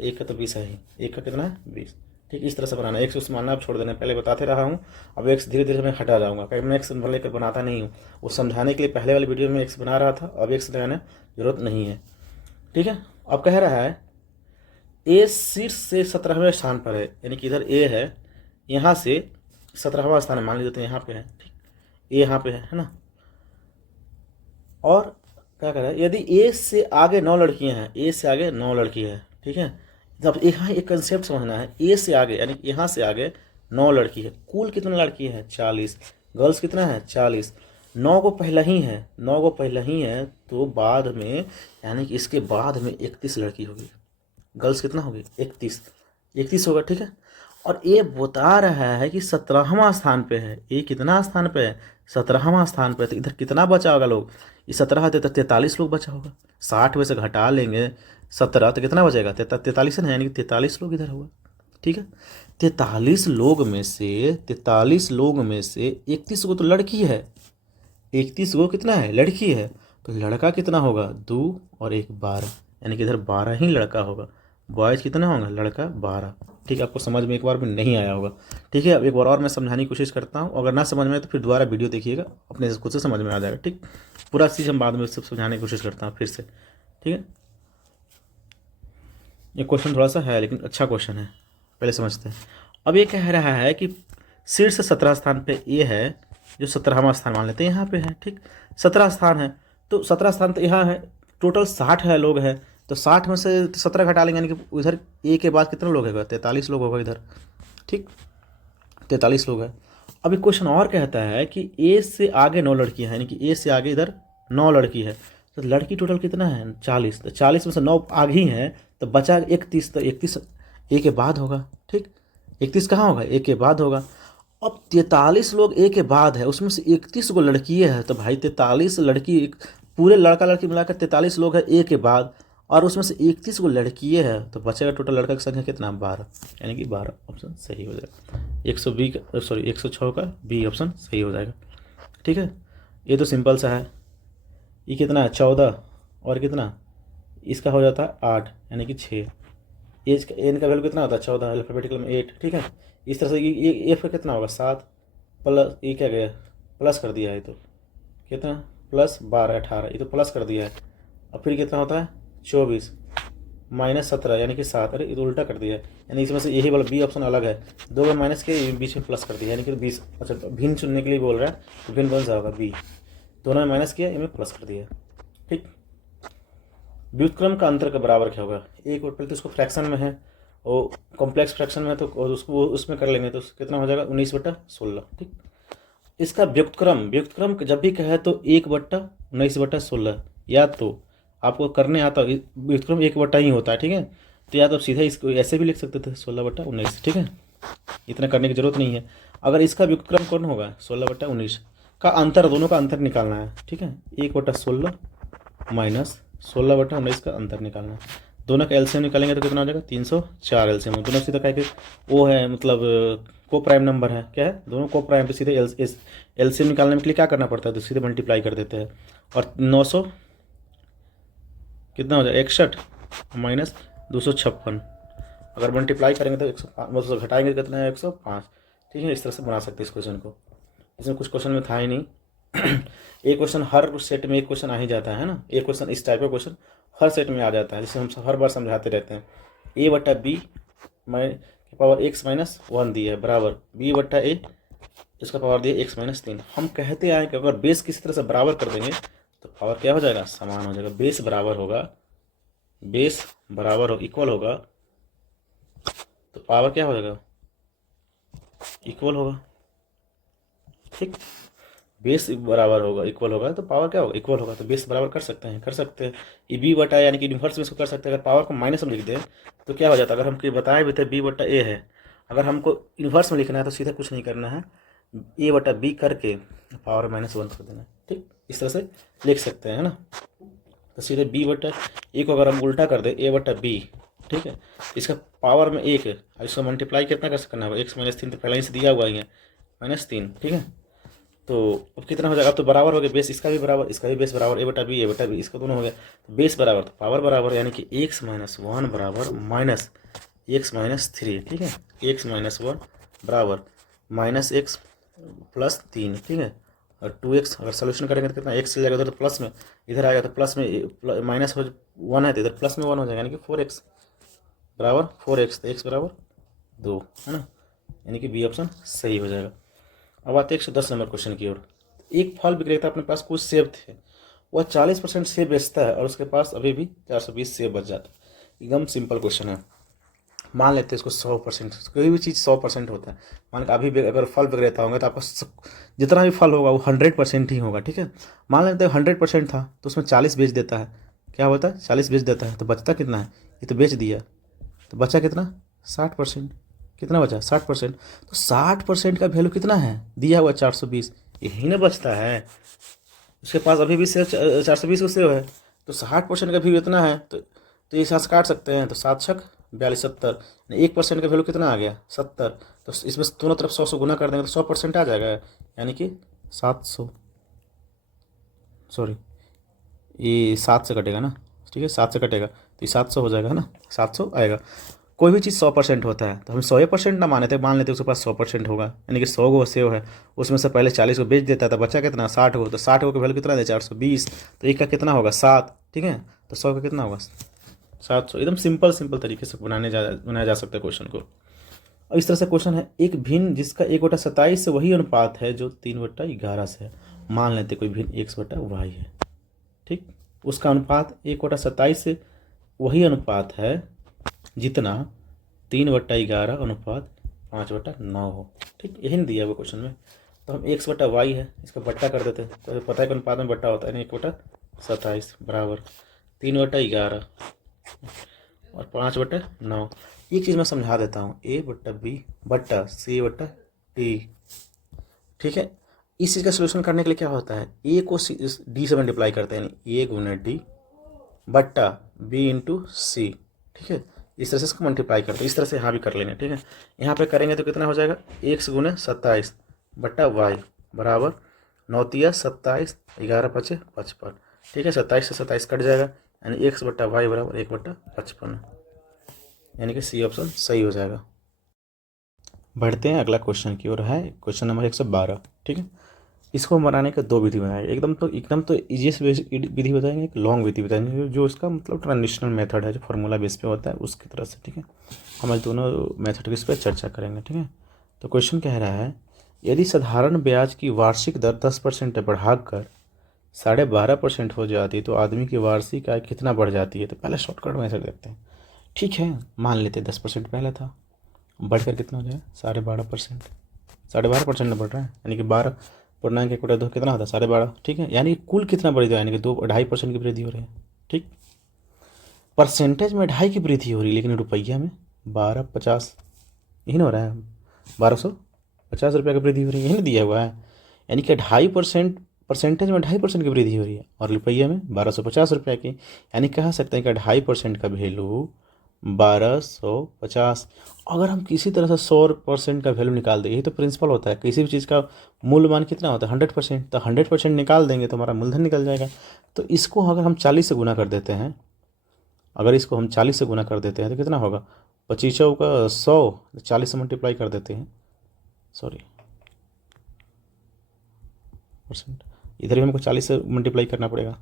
1 का तो 20 है ही, 1 का कितना है 20। ठीक, इस तरह से बनाना है। एक्स उस मानना आप छोड़ देना, पहले बताते रहा हूँ, अब एक्स धीरे धीरे मैं हटा जाऊँगा, क्योंकि मैं एक्स लेकर बनाता नहीं हूँ, वो समझाने के लिए पहले वाली वीडियो में एक्स बना रहा था, अब एक्स लगाने जरूरत नहीं है। ठीक है, अब कह रहा है ए शीर्ष से 17वें स्थान पर है, यानी कि इधर ए है, यहाँ से 17वां स्थान है, मान लीजिए यहाँ पे है। ठीक, ए यहाँ पे है ना। और क्या कह रहा है, यदि ए से आगे 9 लड़कियां हैं, ए से आगे 9 लड़की है। ठीक है, तब यहाँ एक कंसेप्ट समझना है, ए से आगे यानी यहाँ से आगे 9 लड़की है, कुल कितना लड़की है 40, गर्ल्स कितना है 40, 9 को पहला ही है, 9 को पहला ही है, तो बाद में यानी कि इसके बाद में 31 लड़की होगी, गर्ल्स कितना होगी 31, 31 होगा। ठीक है, और ये बता रहा है कि 17वां स्थान पे है, ये कितना स्थान पे है 17वां स्थान पे है, तो इधर कितना बचा होगा लोग, ये 17 तो 43 लोग बचा होगा, 60 में से घटा लेंगे 17 तो कितना बचेगा 43 है ना, यानी कि 43 लोग इधर होगा। ठीक है, 43 लोग में से 31 गो तो लड़की है, 31 गो कितना है लड़की है, तो लड़का कितना होगा 2 और 1 12, यानी कि इधर 12 ही लड़का होगा, बॉयज कितना होगा लड़का 12। ठीक है, आपको समझ में एक बार भी नहीं आया होगा। ठीक है, अब एक बार और मैं समझाने की कोशिश करता हूँ, अगर ना समझ में आए तो फिर दोबारा वीडियो देखिएगा, अपने खुद से समझ में आ जाएगा। ठीक, पूरा चीज़ हम बाद में सब समझाने की कोशिश करता हूँ फिर से। ठीक है, ये क्वेश्चन थोड़ा सा है लेकिन अच्छा क्वेश्चन है, पहले समझते हैं। अब ये कह रहा है कि शीर्ष 17 स्थान पे ये है, जो 17वां स्थान मान लेते हैं यहाँ पे है। ठीक, 17 स्थान है तो 17 स्थान तो यहाँ है, टोटल 60 है लोग हैं, तो 60 में से 17 घटा लेंगे, यानी कि उधर ए के बाद कितने लोग होगा 43 लोग होगा इधर। ठीक, 43 लोग है। अभी क्वेश्चन और कहता है कि ए से आगे 9 लड़कियाँ हैं, यानी कि ए से आगे इधर 9 लड़की है, तो लड़की टोटल कितना है 40, तो 40 में से 9 आगे ही हैं, तो बचा 31, तो 31 ए के बाद होगा। ठीक, 31 कहाँ होगा ए के बाद होगा। अब 43 लोग ए के बाद है, उसमें से 31 गो लड़की है, तो भाई 43 लड़की, पूरे लड़का लड़की मिलाकर 43 लोग है ए के बाद, और उसमें से 31 को लड़की है, तो बचेगा टोटल लड़का की संख्या कितना 12, यानी कि 12 ऑप्शन सही हो जाएगा। 106 का बी ऑप्शन सही हो जाएगा। ठीक है, ये तो सिंपल सा है। ये कितना है 14 और कितना इसका हो जाता है 8, यानी कि 6, एज का एन का वैल्यू कितना होता है 14, अल्फाबेटिकल में 8। ठीक है, इस तरह से ये एफ का कितना होगा 7 प्लस ये क्या गया प्लस कर दिया है, तो कितना प्लस 12 18, ये तो प्लस कर दिया है। और फिर कितना होता है 24 माइनस 17, यानी कि 7, अरे ये तो उल्टा कर दिया है, यानी इसमें से यही वाला बी ऑप्शन अलग है, 2 में माइनस के बीच में प्लस कर दिया, यानी कि 20। अच्छा, भिन्न चुनने के लिए बोल रहा है, तो भिन्न कौन सा होगा बी, दोनों में माइनस किया, इनमें प्लस कर दिया। ठीक, व्युत्क्रम का अंतर का बराबर क्या होगा, एक और पहले तो उसको फ्रैक्शन में है, और कॉम्प्लेक्स फ्रैक्शन में है, तो और उसको उसमें कर लेंगे तो कितना हो जाएगा 19/16। ठीक, इसका व्युत्क्रम जब भी कहे तो 1/19/16, या तो आपको करने आता व्युत्क्रम 1 ही होता है। ठीक है, तो या तो सीधा इसको ऐसे भी लिख सकते थे 16/19। ठीक है, इतना करने की जरूरत नहीं है। अगर इसका व्युत्क्रम कौन होगा 16/19 का अंतर, दोनों का अंतर निकालना है। ठीक है, 1/16 माइनस 16/19 का अंतर निकालना है, दोनों का एलसीएम निकालेंगे तो कितना हो जाएगा 304 एलसीएम, दोनों सीधा कह के वो है, मतलब को प्राइम नंबर है, क्या है दोनों को प्राइम, पे सीधे एलसीएम निकालने के लिए क्या करना पड़ता है, तो सीधे मल्टीप्लाई कर देते हैं, और 900 कितना हो जाएगा 61 माइनस 256, अगर मल्टीप्लाई करेंगे तो 105, मतलब घटाएंगे तो कितना है 105। ठीक है, इस तरह से बना सकते हैं इस क्वेश्चन को, इसमें कुछ क्वेश्चन में था ही नहीं। एक क्वेश्चन हर सेट में एक क्वेश्चन आ ही जाता है ना, एक क्वेश्चन इस टाइप का क्वेश्चन हर सेट में आ जाता है, जिसे हम हर बार समझाते रहते हैं। a/b पावर x-1 दिया है बराबर b/a, इसका पावर दिया x-3। हम कहते आए कि अगर बेस किसी तरह से बराबर कर देंगे तो पावर क्या हो जाएगा समान हो जाएगा, बेस बराबर होगा, बेस बराबर हो इक्वल होगा, तो पावर क्या हो जाएगा इक्वल होगा। ठीक, बेस बराबर होगा, इक्वल होगा, तो पावर क्या होगा, इक्वल होगा, तो बेस बराबर कर सकते हैं, ये बी बटा यानी कि इन्वर्स में इसको कर सकते हैं। अगर पावर को माइनस में लिख दें तो क्या हो जाता है, अगर हम बताए भी थे बी बटा ए है, अगर हमको इन्वर्स में लिखना है तो सीधा कुछ नहीं करना है, ए बटा बी करके पावर -1 कर देना है। ठीक, इस तरह से लिख सकते हैं, है ना। तो सीधे बी बटा ए को अगर हम उल्टा कर दें ए बटा बी, ठीक है, इसका पावर में 1 है, इसको मल्टीप्लाई कितना कर करना होगा, x-3 तो पहले ही से दिया हुआ ही है -3, ठीक है। तो अब कितना हो जाएगा, अब तो बराबर हो गया, बेस इसका भी बराबर, इसका भी बेस बराबर, ए बटा बी इसका दोनों हो गया, तो बेस बराबर तो पावर बराबर, यानी कि x-1 बराबर -x-3, ठीक है, x-1 बराबर -x+3, ठीक है। और 2x अगर सोल्यूशन करेंगे तो कितना, x चल जाएगा उधर तो प्लस में, इधर आएगा तो प्लस में, -1 है तो इधर प्लस में 1 हो जाएगा, यानी कि 4x बराबर 4x, तो x बराबर 2, है ना, यानी कि बी ऑप्शन सही हो जाएगा। अब आते हैं 110 नंबर क्वेश्चन की ओर। एक फल विक्रेता अपने पास कुछ सेब थे, वह 40% सेब बेचता है और उसके पास अभी भी 420 सेब बच जाता है। एकदम सिंपल क्वेश्चन है। मान लेते हैं इसको 100%, कोई भी चीज़ 100% होता है। मान के अभी भी अगर फल विक्रेता होंगे तो आपका जितना भी फल होगा वो 100% ही होगा, ठीक है। मान लेते हैं 100% था तो उसमें 40 बेच देता है, क्या होता है, 40 बेच देता है, तो बचता कितना है, ये तो बेच दिया, तो बचा कितना, 60%, कितना बचा 60%, तो 60% का वैल्यू कितना है, दिया हुआ 420, यही ना बचता है। उसके पास अभी भी सेव 420 को सेव है, तो 60% का वैल्यू इतना है, तो ये साथ काट सकते हैं, तो 7×6 = 70, 1% का वैल्यू कितना आ गया 70, तो इसमें दोनों तरफ 100 गुना कर देंगे तो 100% आ जाएगा, यानी कि 700, सॉरी ये 7 से कटेगा ना, ठीक है, 7 से कटेगा तो ये 700 हो जाएगा, है ना, 700 आएगा। कोई भी चीज़ 100% होता है तो हम 100% ना माने थे, मान लेते उसके पास 100% होगा, यानी कि 100 गो सेव है, उसमें से पहले 40 को बेच देता था, बचा कितना 60 गो, तो 60 गो का वैल्यू कितना है 420, तो एक का कितना होगा 7, ठीक है, तो 100 का कितना होगा 700। एकदम सिंपल तरीके से बनाया जा सकता है क्वेश्चन को। और इस तरह से क्वेश्चन है, एक भिन्न जिसका 1/27 से वही अनुपात है जो 3/11 से है। मान लेते कोई भिन्न x/y है, ठीक, उसका अनुपात 1/27 से वही अनुपात है जितना 3/11 अनुपात 5/9 हो, ठीक, यही नहीं दिया हुआ क्वेश्चन में। तो हम x/y है, इसका बट्टा कर देते हैं, तो पता है कि अनुपात में बट्टा होता है, 1/27 बराबर 3/11 और 5/9। एक चीज़ मैं समझा देता हूँ, a/b बट्टा c/d, ठीक है। इस चीज़ का सोल्यूशन करने के लिए क्या होता है, a को d से मल्टीप्लाई करते हैं, यानी a गुना d बट्टा b इंटू सी, ठीक है, इस तरह से इसको मल्टीप्लाई करते हैं। इस तरह से यहाँ भी कर लेंगे, ठीक है। यहाँ पे करेंगे तो कितना हो जाएगा, x गुना 27 बट्टा y बराबर 9×3 = 27, 11×5 = 55, ठीक है, 27 से 27 कट जाएगा, यानी x/y बराबर 1/55, यानी कि सी ऑप्शन सही हो जाएगा। बढ़ते हैं अगला क्वेश्चन की ओर, है क्वेश्चन नंबर 112, ठीक है। इसको बनाने का 2 विधि बनाएंगे, एकदम तो ईजीएस्ट विधि बताएंगे, एक लॉन्ग विधि बताएंगे, जो इसका मतलब ट्रांजिशनल मेथड है, जो फार्मूला बेस पे होता है उसकी तरह से, ठीक है। हम आज दोनों मेथड की इस पर चर्चा करेंगे, ठीक है। तो क्वेश्चन कह रहा है, यदि साधारण ब्याज की वार्षिक दर 10% बढ़ाकर 12.5% हो जाती तो आदमी की वार्षिक आय कितना बढ़ जाती है। तो पहले शॉर्टकट मेथड देखते हैं, ठीक है। मान लेते 10% पहले था, बढ़कर कितना हो जाएगा 12.5%, 12.5% बढ़ रहा है, यानी कि 12.1/2 कितना होता है 12.5, ठीक है, यानी कुल कितना बढ़ जाए, यानी कि 2-2.5% की वृद्धि हो रही है, ठीक। परसेंटेज में 2.5 की वृद्धि हो रही है, लेकिन रुपया में 12.50 यही ना हो रहा है, 1250 रुपये की वृद्धि हो रही है, यही ना दिया हुआ है, यानी कि 2.5% परसेंटेज में 2.5% की वृद्धि हो रही है और रुपये में 1250 रुपये की, यानी कह सकते हैं कि 2.5% का वैल्यू 1250। अगर हम किसी तरह से 100% का वैल्यू निकाल दें, यही तो प्रिंसिपल होता है, किसी भी चीज़ का मूल्यमान कितना होता है 100%, तो 100% निकाल देंगे तो हमारा मूलधन निकल जाएगा। तो इसको अगर हम 40 से गुना कर देते हैं, तो कितना होगा, 25 का 100, 40 से मल्टीप्लाई कर देते हैं, सॉरी परसेंट, इधर भी हमको 40 से मल्टीप्लाई करना पड़ेगा,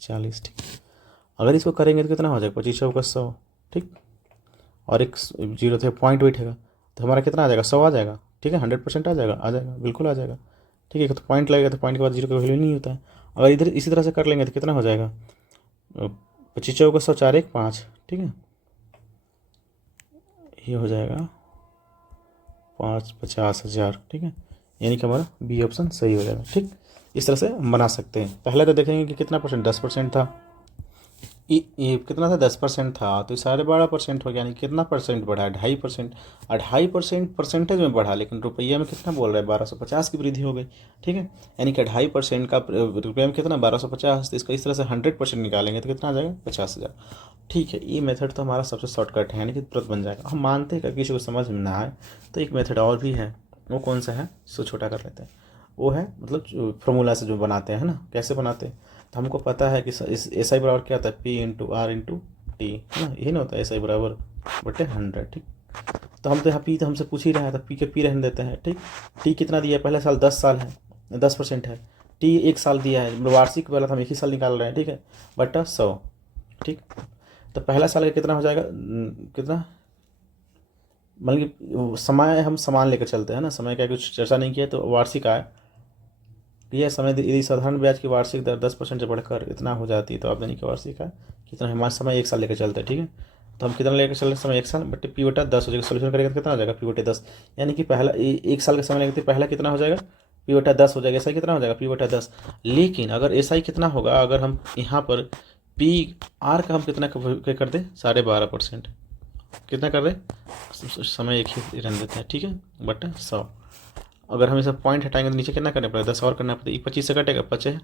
40, ठीक। अगर इसको करेंगे तो कितना हो जाएगा, 25 का 100, ठीक, और एक जीरो थे पॉइंट बैठेगा, तो हमारा कितना आ जाएगा 100 आ जाएगा, ठीक है, 100% आ जाएगा, बिल्कुल आ जाएगा, ठीक है। तो पॉइंट लगेगा तो पॉइंट के बाद जीरो का वैल्यू नहीं होता है। अगर इधर इसी तरह से कर लेंगे तो कितना हो जाएगा, 25 का 100, 4 1 5, ठीक है, ये हो जाएगा 550,000, ठीक है, यानी कि हमारा बी ऑप्शन सही हो जाएगा। ठीक, इस तरह से हम बना सकते हैं। पहले तो देखेंगे कि कितना परसेंट, 10% था, ये कितना था, 10% था, तो 12.5% हो गया, यानी कितना परसेंट बढ़ा है, 2.5%। 2.5% परसेंटेज में बढ़ा, लेकिन रुपये में कितना बोल रहा है, 1250 की वृद्धि हो गई। ठीक है, यानी कि 2.5% का रुपये में कितना, 1250, तो इसका इस तरह से 100% निकालेंगे तो कितना आ जाएगा, 50,000। ठीक है, ये मेथड तो हमारा सबसे शॉर्टकट है, यानी कि तुरंत बन जाएगा। हम मानते हैं कि किसी को समझ में ना आए तो एक मेथड और भी है, वो कौन सा है, इसको छोटा कर लेते हैं। वो है मतलब फॉर्मूला से जो बनाते हैं ना, कैसे बनाते हैं, तो हमको पता है कि एस आई बराबर क्या होता है, P into R into T, है ना, यही ना होता है, एस आई बराबर बटे 100। ठीक, तो हम तो यहाँ पी तो हमसे पूछ ही रहा है, तो पी के पी रहने देते हैं। ठीक, टी कितना दिया है, पहले साल 10 साल है, 10% है। टी 1 साल दिया है, वार्षिक वाला तो हम एक ही साल निकाल रहे हैं। ठीक है, बटा 100। ठीक, तो पहला साल का कितना हो जाएगा, कितना, मतलब कि समय हम समान लेकर चलते हैं ना, समय का कुछ चर्चा नहीं किया, तो वार्षिक आय, यह समय यदि साधारण ब्याज की वार्षिक दर 10% से बढ़कर इतना हो जाती है तो आमदनी की वार्षिक आय कितना, हमारा समय 1 साल लेकर चलते हैं। ठीक है, तो हम कितना लेकर चल रहे हैं, समय 1 साल, बटे पी बटा 10 हो जाएगा, सोल्यूशन करेंगे तो कितना हो जाएगा, पी बटे 10, यानी कि पहला 1 साल का समय लेकर पहला कितना हो जाएगा, पी बटा 10 हो जाएगा, ऐसा कितना हो जाएगा, पी बटा 10। लेकिन अगर ऐसा ही कितना होगा, अगर हम यहाँ पर पी आर का हम कितना कर दें, 12.5%, कितना कर दें, समय एक ही रहने देते हैं। ठीक है, बटा 100। अगर हम इसे पॉइंट हटाएंगे तो नीचे कितना करना पड़ेगा, 10 और करना पड़ेगा, 25 से कटेगा, 25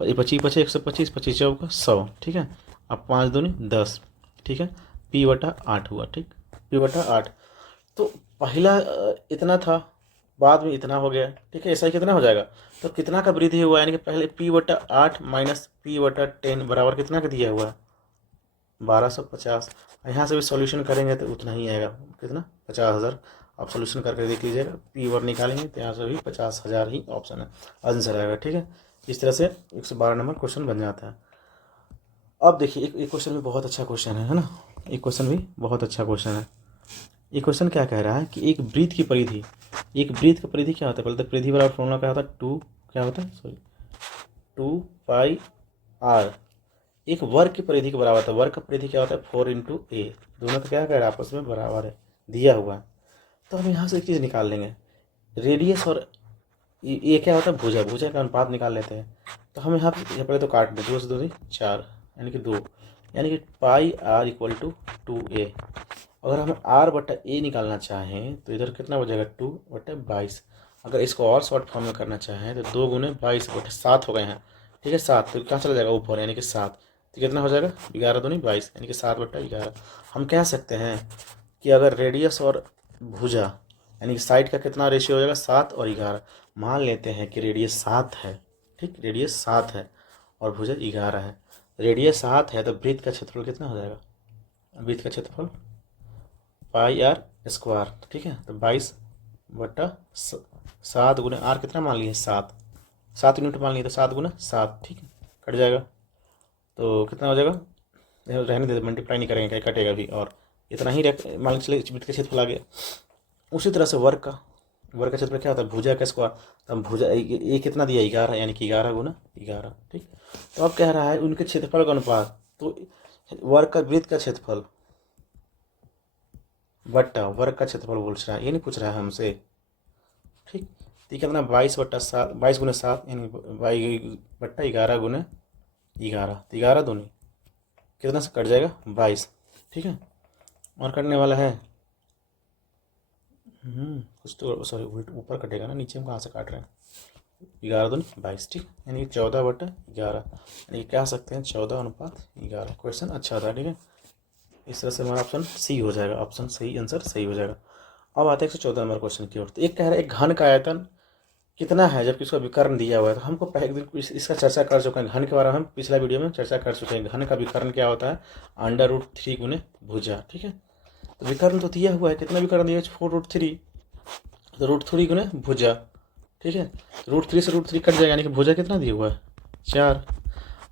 25 25 125, 25 चौका 100। ठीक है, अब 5 दूनी 10। ठीक है, पी बटा 8 हुआ। ठीक, पी बटा 8, तो पहला इतना था, बाद में इतना हो गया। ठीक है, ऐसा ही कितना हो जाएगा, तो कितना का वृद्धि हुआ, यानी कि पहले पी बटा 8 माइनस पी बटा 10 बराबर कितना का दिया हुआ है, 1250। यहाँ से भी सॉल्यूशन करेंगे तो उतना ही आएगा, कितना, 50,000। आप सॉल्यूशन करके देख लीजिएगा, पी वर निकालेंगे तो यहाँ से भी 50,000 ही ऑप्शन है, आंसर आएगा। ठीक है, इस तरह से 112 नंबर क्वेश्चन बन जाता है। अब देखिए एक क्वेश्चन भी बहुत अच्छा क्वेश्चन है ना, एक क्वेश्चन भी बहुत अच्छा क्वेश्चन है। ये क्वेश्चन क्या कह रहा है कि एक वृत्त की परिधि, एक वृत्त की परिधि क्या होता है, पहले तो परिधि बराबर फॉर्मूला क्या होता है, 2 क्या होता है, सॉरी 2πr, एक वर्ग की परिधि के बराबर होता है। वर्ग का परिधि क्या होता है, 4 × a, दोनों का क्या कह रहा है, आपस में बराबर है, दिया हुआ है। तो हम यहाँ से एक चीज़ निकाल लेंगे, रेडियस और ये क्या होता है, भुजा, भुजा का अनुपात निकाल लेते हैं। तो हम यहाँ पे पहले तो काट दें, 2 से 2 4, यानी कि 2, यानी कि πr = 2a। अगर हम r बटा a निकालना चाहें तो इधर कितना हो जाएगा, 2/22। अगर इसको और शॉर्ट फॉर्म में करना चाहें तो 2 × 22/7 हो गए हैं। ठीक है, 7 तो कहाँ चला जाएगा, ऊपर, यानी कि 7, तो कितना हो जाएगा, 11 दूनी 22, यानी कि 7/11। हम कह सकते हैं कि अगर रेडियस और भुजा यानी कि साइड का कितना रेशियो हो जाएगा, 7 और 11। मान लेते हैं कि रेडियस 7 है। ठीक, रेडियस 7 है और भुजा 11 है। रेडियस 7 है तो वृत्त का क्षेत्रफल कितना हो जाएगा, वृत्त का क्षेत्रफल πr²। ठीक है, तो 22/7 × r कितना मान लिए, 7, 7 यूनिट मान लिए, तो 7 × 7। ठीक है, कट जाएगा तो कितना हो जाएगा, रहने दे, मल्टीप्लाई नहीं करेंगे, क्या कटेगा भी, और इतना ही मान लीजिए वृत्त का क्षेत्रफल आ गया। उसी तरह से वर्ग का क्षेत्रफल क्या होता है, भुजा का स्क्वायर, तो हम भुजा ये कितना दिया, 11, यानी कि 11 × 11। ठीक, तो अब कह रहा है उनके क्षेत्रफल का अनुपात, तो वर्ग का वृत्त का क्षेत्रफल बट्टा वर्ग का क्षेत्रफल बोल रहा है, ये नहीं पूछ रहा है हमसे। ठीक, तो कितना, 22/7, 22 × 7, यानी 22/11 × 11, तो 11 दूनी कितना से कट जाएगा, 22। ठीक है, और कटने वाला है कुछ तो, सॉरी ऊपर कटेगा ना, नीचे हम कहाँ से काट रहे हैं, 11 दूनी 22। ठीक, यानी 14/11, यानी कह सकते हैं 14:11। क्वेश्चन अच्छा था। ठीक है, इस तरह से हमारा ऑप्शन सी हो जाएगा, ऑप्शन सही, आंसर सही हो जाएगा। अब आते हैं 114 नंबर क्वेश्चन की ओर। तो एक कह रहा है एक घन का आयतन कितना है जबकि उसका विकर्ण दिया हुआ है। तो हमको पहले एक दिन इसका चर्चा कर चुके हैं, घन के बारे में हम पिछला वीडियो में चर्चा कर चुके हैं। घन का विकर्ण क्या होता है, √3 × भुजा। ठीक है, तो विकर्ण तो दिया हुआ है, कितना विकर्ण दिया है, 4√3, तो √3 × भुजा। ठीक है, √3 से √3 कट जाएगा, यानी कि भुजा कितना दिया हुआ है, 4।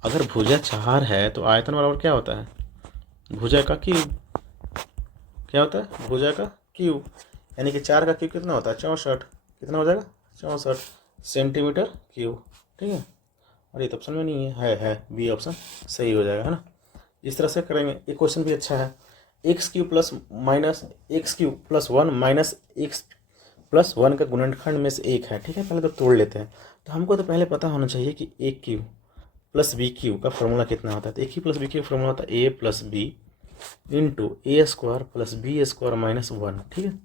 अगर भुजा 4 है तो आयतन बराबर क्या होता है, भुजा का क्यूब। क्या होता है, भुजा का क्यूब, यानी कि 4 का क्यूब कितना होता है, 64। कितना हो जाएगा, 64 सेंटीमीटर क्यूब। ठीक है, और ये तो ऑप्शन में नहीं है बी ऑप्शन सही हो जाएगा, है ना। इस तरह से करेंगे। एक क्वेश्चन भी अच्छा है, x³ + -x³ + 1 - x plus one का गुणनखंड में से एक है, ठीक है। पहले तो तोड़ लेते हैं। तो हमको तो पहले पता होना चाहिए कि A cube plus B cube का फॉर्मूला कितना होता है। तो A cube plus B cube का फॉर्मूला होता है A plus B into A square plus B square minus one, ठीक है।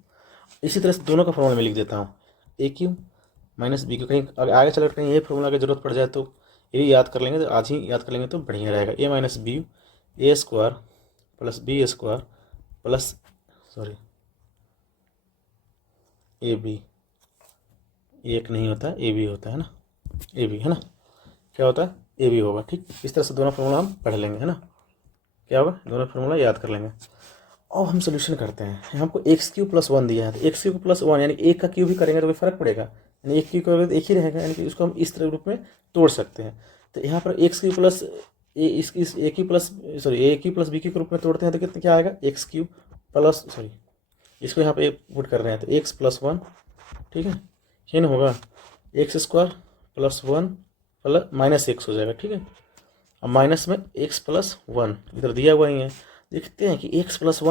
इसी तरह से दोनों का फॉर्मूला मैं लिख देता हूँ, A Q minus B Q. कहीं आगे चलकर कहीं ये फॉर्मूला की जरूरत पड़ जाए तो ये याद कर लेंगे, तो आज ही याद कर लेंगे तो बढ़िया रहेगा। A minus B A square plus B square plus A B, एक नहीं होता है, ए बी होता है ना, ए बी है ना, क्या होता है, ए बी होगा, ठीक। इस तरह से दोनों फॉर्मूला हम पढ़ लेंगे, है ना, क्या होगा, दोनों फॉर्मूला याद कर लेंगे। अब हम सोल्यूशन करते हैं। हमको एक्स क्यू प्लस वन दिया है, तो एक्स क्यू प्लस वन यानी एक का क्यू भी करेंगे तो कोई फर्क पड़ेगा, यानी एक क्यू करेंगे तो एक ही रहेगा, यानी कि उसको हम इस तरह रूप में तोड़ सकते हैं। तो यहाँ पर एक्स क्यू प्लस इस ए क्यू प्लस ए क्यू प्लस बी क्यू के रूप में तोड़ते हैं तो कितना क्या आएगा, एक्स क्यू प्लस इसको यहाँ पे पुट कर रहे हैं तो एक्स प्लस वन, ठीक है, ये ना होगा x square plus one plus minus x हो जाएगा, ठीक है। अब माइनस में एक्स प्लस वन इधर दिया हुआ ही है, देखते हैं कि एक्स प्लस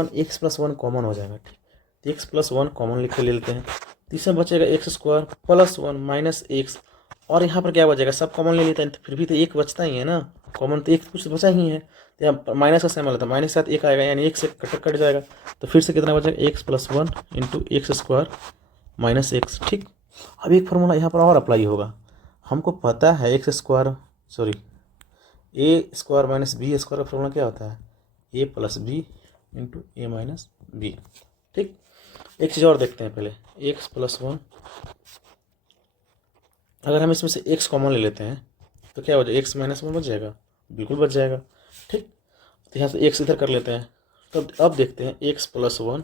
वन कॉमन हो जाएगा, ठीक। तो एक्स प्लस वन कॉमन लिख के ले लेते हैं। तीसरा बचेगा x square plus one minus x, और यहाँ पर क्या बचेगा, सब कॉमन ले लेते हैं तो फिर भी तो एक बचता ही है ना, कॉमन तो एक कुछ बचा ही है। तो यहाँ माइनस का साइन था, माइनस के साथ एक आएगा यानी एक से कट जाएगा, तो फिर से कितना बचेगा, x plus one into x square minus x, ठीक। अब एक फार्मूला यहाँ पर और अप्लाई होगा। हमको पता है एक्स स्क्वायर ए स्क्वायर माइनस बी स्क्वायर का फॉर्मूला क्या होता है, A plus B into A minus B, ठीक। एक चीज़ और देखते हैं पहले, एक्स प्लस वन, अगर हम इसमें से एक्स कॉमन ले लेते हैं तो क्या हो जाएगा, एक्स माइनस वन बच जाएगा, बिल्कुल बच जाएगा, ठीक। तो यहाँ से एक्स इधर कर लेते हैं। तो अब देखते हैं x plus one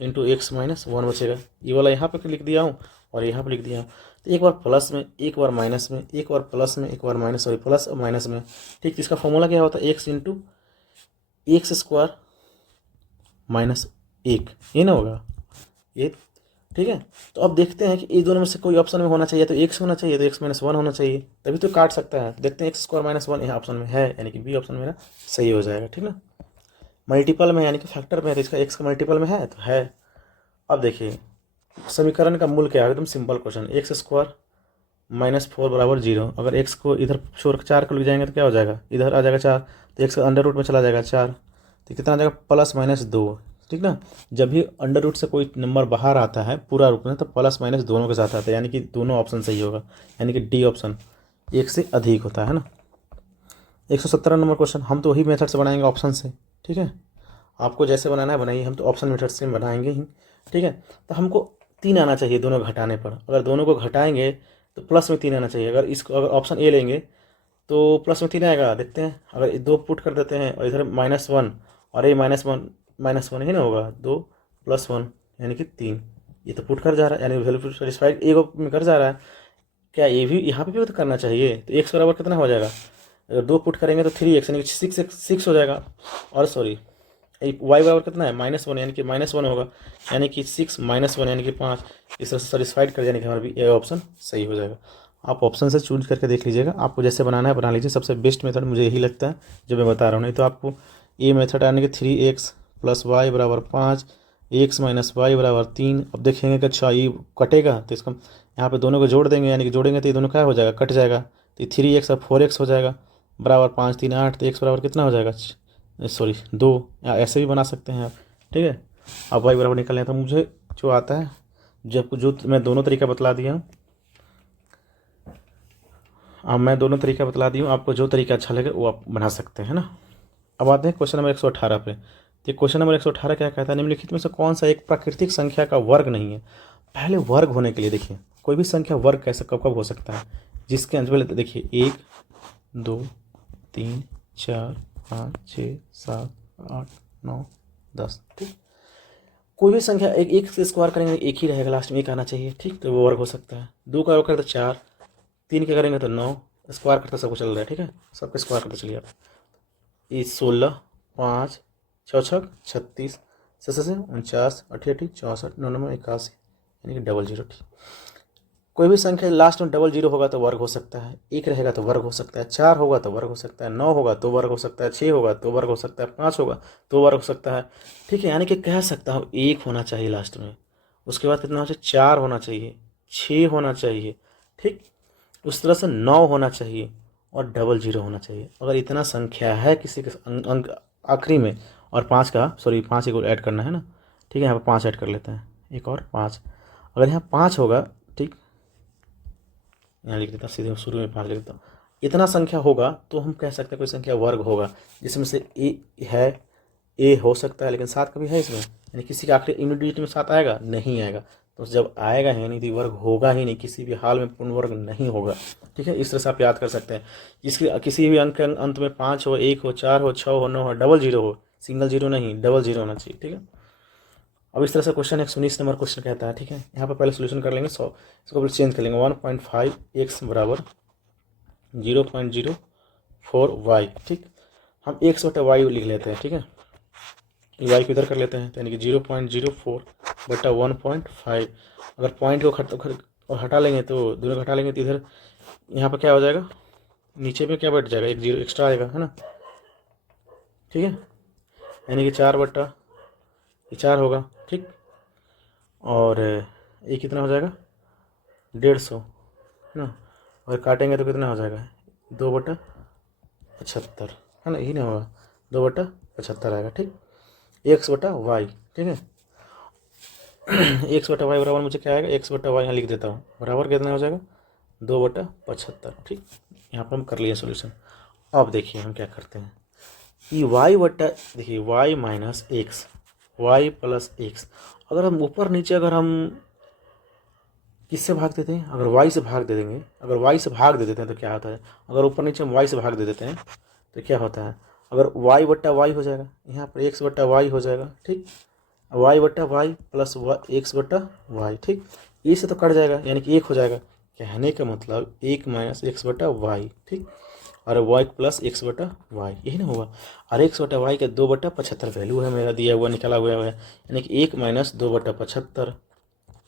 into x minus one बचेगा, ये वाला यहाँ पे लिख दिया हूँ और यहाँ पे लिख दिया हूँ। तो एक बार प्लस में, एक बार माइनस में, एक बार प्लस में, एक बार माइनस, प्लस और माइनस में, ठीक। इसका फॉर्मूला क्या होता है, x into x square minus एक, ये ना होगा ये, ठीक है। तो अब देखते हैं कि इस दोनों में से कोई ऑप्शन में होना चाहिए, तो एक्स होना चाहिए, तो एक्स माइनस वन होना चाहिए, तभी तो काट सकता है। देखते हैं एक्स स्क्वायर माइनस वन यहाँ ऑप्शन में है, यानी कि बी ऑप्शन मेरा सही हो जाएगा, ठीक ना। मल्टीपल में यानी कि फैक्टर में है तो इसका एक्स का मल्टीपल में है तो है। अब देखिए समीकरण का मूल क्या है, एकदम simple question, x square minus four बराबर जीरो। अगर एक्स को इधर छोड़ चार को ले जाएंगे तो क्या हो जाएगा, इधर आ जाएगा चार, तो एक्स का अंडर रूट में चला जाएगा चार, तो कितना आ जाएगा प्लस माइनस दो, ठीक ना। जब भी अंडर रूट से कोई नंबर बाहर आता है पूरा रूप में तो प्लस माइनस दोनों के साथ आता है, यानी कि दोनों ऑप्शन सही होगा, यानी कि डी ऑप्शन एक से अधिक होता है ना। 117 नंबर क्वेश्चन, हम तो वही मेथड से बनाएंगे ऑप्शन से, ठीक है। आपको जैसे बनाना है बनाइए, हम तो ऑप्शन मेथड से बनाएंगे ही, ठीक है। तो हमको तीन आना चाहिए दोनों घटाने पर, अगर दोनों को घटाएंगे तो प्लस में तीन आना चाहिए। अगर इसको अगर ऑप्शन ए लेंगे तो प्लस में तीन आएगा, देखते हैं। अगर दो पुट कर देते हैं और इधर माइनस वन और ये माइनस वन ही ना होगा, दो प्लस वन यानी कि तीन, ये तो पुट कर जा रहा है, यानी वैल्यू सेटिस्फाइड ए में कर जा रहा है। क्या ये भी यहाँ पे भी तो करना चाहिए, तो एक्स बराबर कितना हो जाएगा, अगर दो पुट करेंगे तो थ्री एक्स यानी कि सिक्स हो जाएगा, और वाई बराबर कितना है माइनस वन, यानी कि माइनस वन होगा, यानी कि सिक्स माइनस वन यानी कि पाँच। इस तरह से सेटिस्फाइड कर जाने के हमारा भी ए ऑप्शन सही हो जाएगा। आप ऑप्शन से चूज करके देख लीजिएगा, आपको जैसे बनाना है बना लीजिए। सबसे बेस्ट मेथड मुझे यही लगता है जो मैं बता रहा हूँ, नहीं तो आपको ये मेथड आने के थ्री एक्स प्लस वाई बराबर पाँच, एक्स माइनस वाई बराबर तीन। अब देखेंगे कि अच्छा ये कटेगा तो इसका यहाँ पे दोनों को जोड़ देंगे, यानी कि जोड़ेंगे तो ये दोनों क्या हो जाएगा, कट जाएगा, तो ये थ्री एक्स और फोर एक्स हो जाएगा बराबर पाँच तीन आठ, तो एक्स बराबर कितना हो जाएगा, दो, या ऐसे भी बना सकते हैं आप, ठीक है। अब वाई बराबर निकालना है तो मुझे जो आता है, जो मैं दोनों तरीका बतला दिया हूँ, अब मैं दोनों तरीका बतला दी हूँ, आपको जो तरीका अच्छा लगे वो आप बना सकते हैं ना। अब आते हैं क्वेश्चन नंबर 118 पे। तो क्वेश्चन नंबर 118 क्या कहता है, निम्नलिखित में से कौन सा एक प्राकृतिक संख्या का वर्ग नहीं है। पहले वर्ग होने के लिए देखिए, कोई भी संख्या वर्ग कैसे कब कब हो सकता है, जिसके अंत में देखिए एक दो तीन चार पाँच छः सात आठ नौ दस, ठीक। कोई भी संख्या एक से स्क्वायर करेंगे एक ही रहेगा, लास्ट में एक आना चाहिए, ठीक। तो वो वर्ग हो सकता है। दो का वर्ग करते चार, तीन के करेंगे तो नौ, स्क्वायर करते सबको चल रहा है, ठीक है, सबके स्क्वायर करते चलिए आप। ये 16 पाँच छः छः 36 से 49 अट्ठी 64 नौ 81, यानी कि डबल जीरो, ठीक। कोई भी संख्या लास्ट में डबल जीरो होगा तो वर्ग हो सकता है, एक रहेगा तो वर्ग हो सकता है, चार होगा तो वर्ग हो सकता है, नौ होगा तो वर्ग हो सकता है, छः होगा तो वर्ग हो सकता है, पाँच होगा तो वर्ग हो सकता है, ठीक है। यानी कि कह सकता हूँ एक होना चाहिए लास्ट में, उसके बाद कितना होना चाहिए, 4 होना चाहिए, 6 होना चाहिए, ठीक। उस तरह से 9 होना चाहिए और डबल जीरो होना चाहिए। अगर इतना संख्या है किसी के अंक आखिरी में, और 5 का सॉरी 5 एक ऐड करना है ना, ठीक है, यहाँ पर 5 ऐड कर लेते हैं, एक और 5। अगर यहाँ 5 होगा, ठीक, यहाँ लिख देता हूँ, सीधे शुरू में 5 लिख देता हूँ। इतना संख्या होगा तो हम कह सकते हैं कोई संख्या वर्ग होगा, जिसमें से ए हो सकता है, लेकिन 7 कभी है इसमें, यानी किसी का आखिरी यूनिट डिजिट में 7 आएगा, नहीं आएगा। तो जब आएगा ही नहीं तो वर्ग होगा ही नहीं, किसी भी हाल में पूर्ण वर्ग नहीं होगा, ठीक है। इस तरह से आप याद कर सकते हैं। इसके किसी भी अंक के अंत में 5 हो, 1 हो, 4 हो, 6 हो, 9 हो, डबल जीरो हो, सिंगल जीरो नहीं, डबल जीरो होना चाहिए, ठीक है। अब इस तरह से क्वेश्चन 119 नंबर क्वेश्चन कहता है, ठीक है। यहाँ पर पहले सोल्यूशन कर लेंगे, 100 इसको चेंज कर लेंगे, 1.5 x बराबर 0.04 y, ठीक। हम x बटा y लिख लेते हैं, ठीक है। y को इधर कर लेते हैं, तो यानी कि 0.04 बटा 1.5। अगर पॉइंट को हटा लेंगे तो दोनों को हटा लेंगे तो इधर यहाँ पर क्या हो जाएगा, नीचे में क्या बैठ जाएगा, एक जीरो एक्स्ट्रा आएगा, है ना, ठीक है। यानी कि 4 बटा 4 होगा, ठीक। और ये कितना हो जाएगा, 150, है ना। और काटेंगे तो कितना हो जाएगा, 2/75, है ना, यही नहीं होगा, 2/75 आएगा, ठीक। x बटा वाई, ठीक है। x बटा वाई बराबर मुझे क्या आएगा, x बटा वाई यहाँ लिख देता हूँ, बराबर कितना हो जाएगा, 2/75, ठीक। यहाँ पर हम कर लिए सोल्यूशन। अब देखिए हम क्या करते हैं, कि y बटा, देखिए y minus x, y plus x, अगर हम ऊपर नीचे अगर हम किससे भाग देते हैं, अगर y से भाग दे देंगे, अगर y से भाग दे देते हैं तो क्या होता है, अगर ऊपर नीचे हम y से भाग दे देते हैं तो क्या होता है, अगर y बट्टा वाई हो जाएगा, यहाँ पर x बट्टा वाई हो जाएगा, ठीक। y बट्टा वाई प्लस एक्स बट्टा वाई, ठीक। ये से तो कट जाएगा, यानी कि 1 हो जाएगा। कहने का मतलब 1 माइनस एक्स बट्टा वाई, ठीक। और y प्लस एक्स बटा वाई, यही ना होगा। और एक्स बटा वाई का 2/75 वैल्यू है मेरा, दिया हुआ निकला हुआ है, यानी कि 1 माइनस 2/75,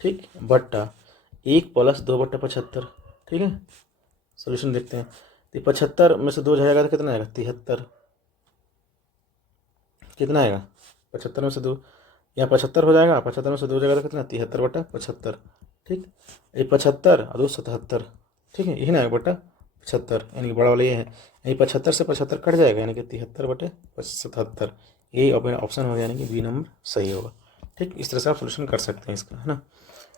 ठीक, बट्टा 1 प्लस 2/75, ठीक है। सोल्यूशन देखते हैं, तो 75 में से 2 जाएगा तो कितना आएगा, 73, कितना आएगा, 75 में से 2, यहाँ 75 हो जाएगा, 75 में से 2 जाएगा तो कितना, 73/75, ठीक। ये 75 और 2 77, ठीक है, यही ना आएगा बटा 75, यानी कि बड़ा वाला ये है, यानी 75 से 75 कट जाएगा, यानी कि 73/77, यही ऑप्शन हो गया, यानी कि बी नंबर सही होगा, ठीक। इस तरह से आप सोल्यूशन कर सकते हैं इसका, है ना।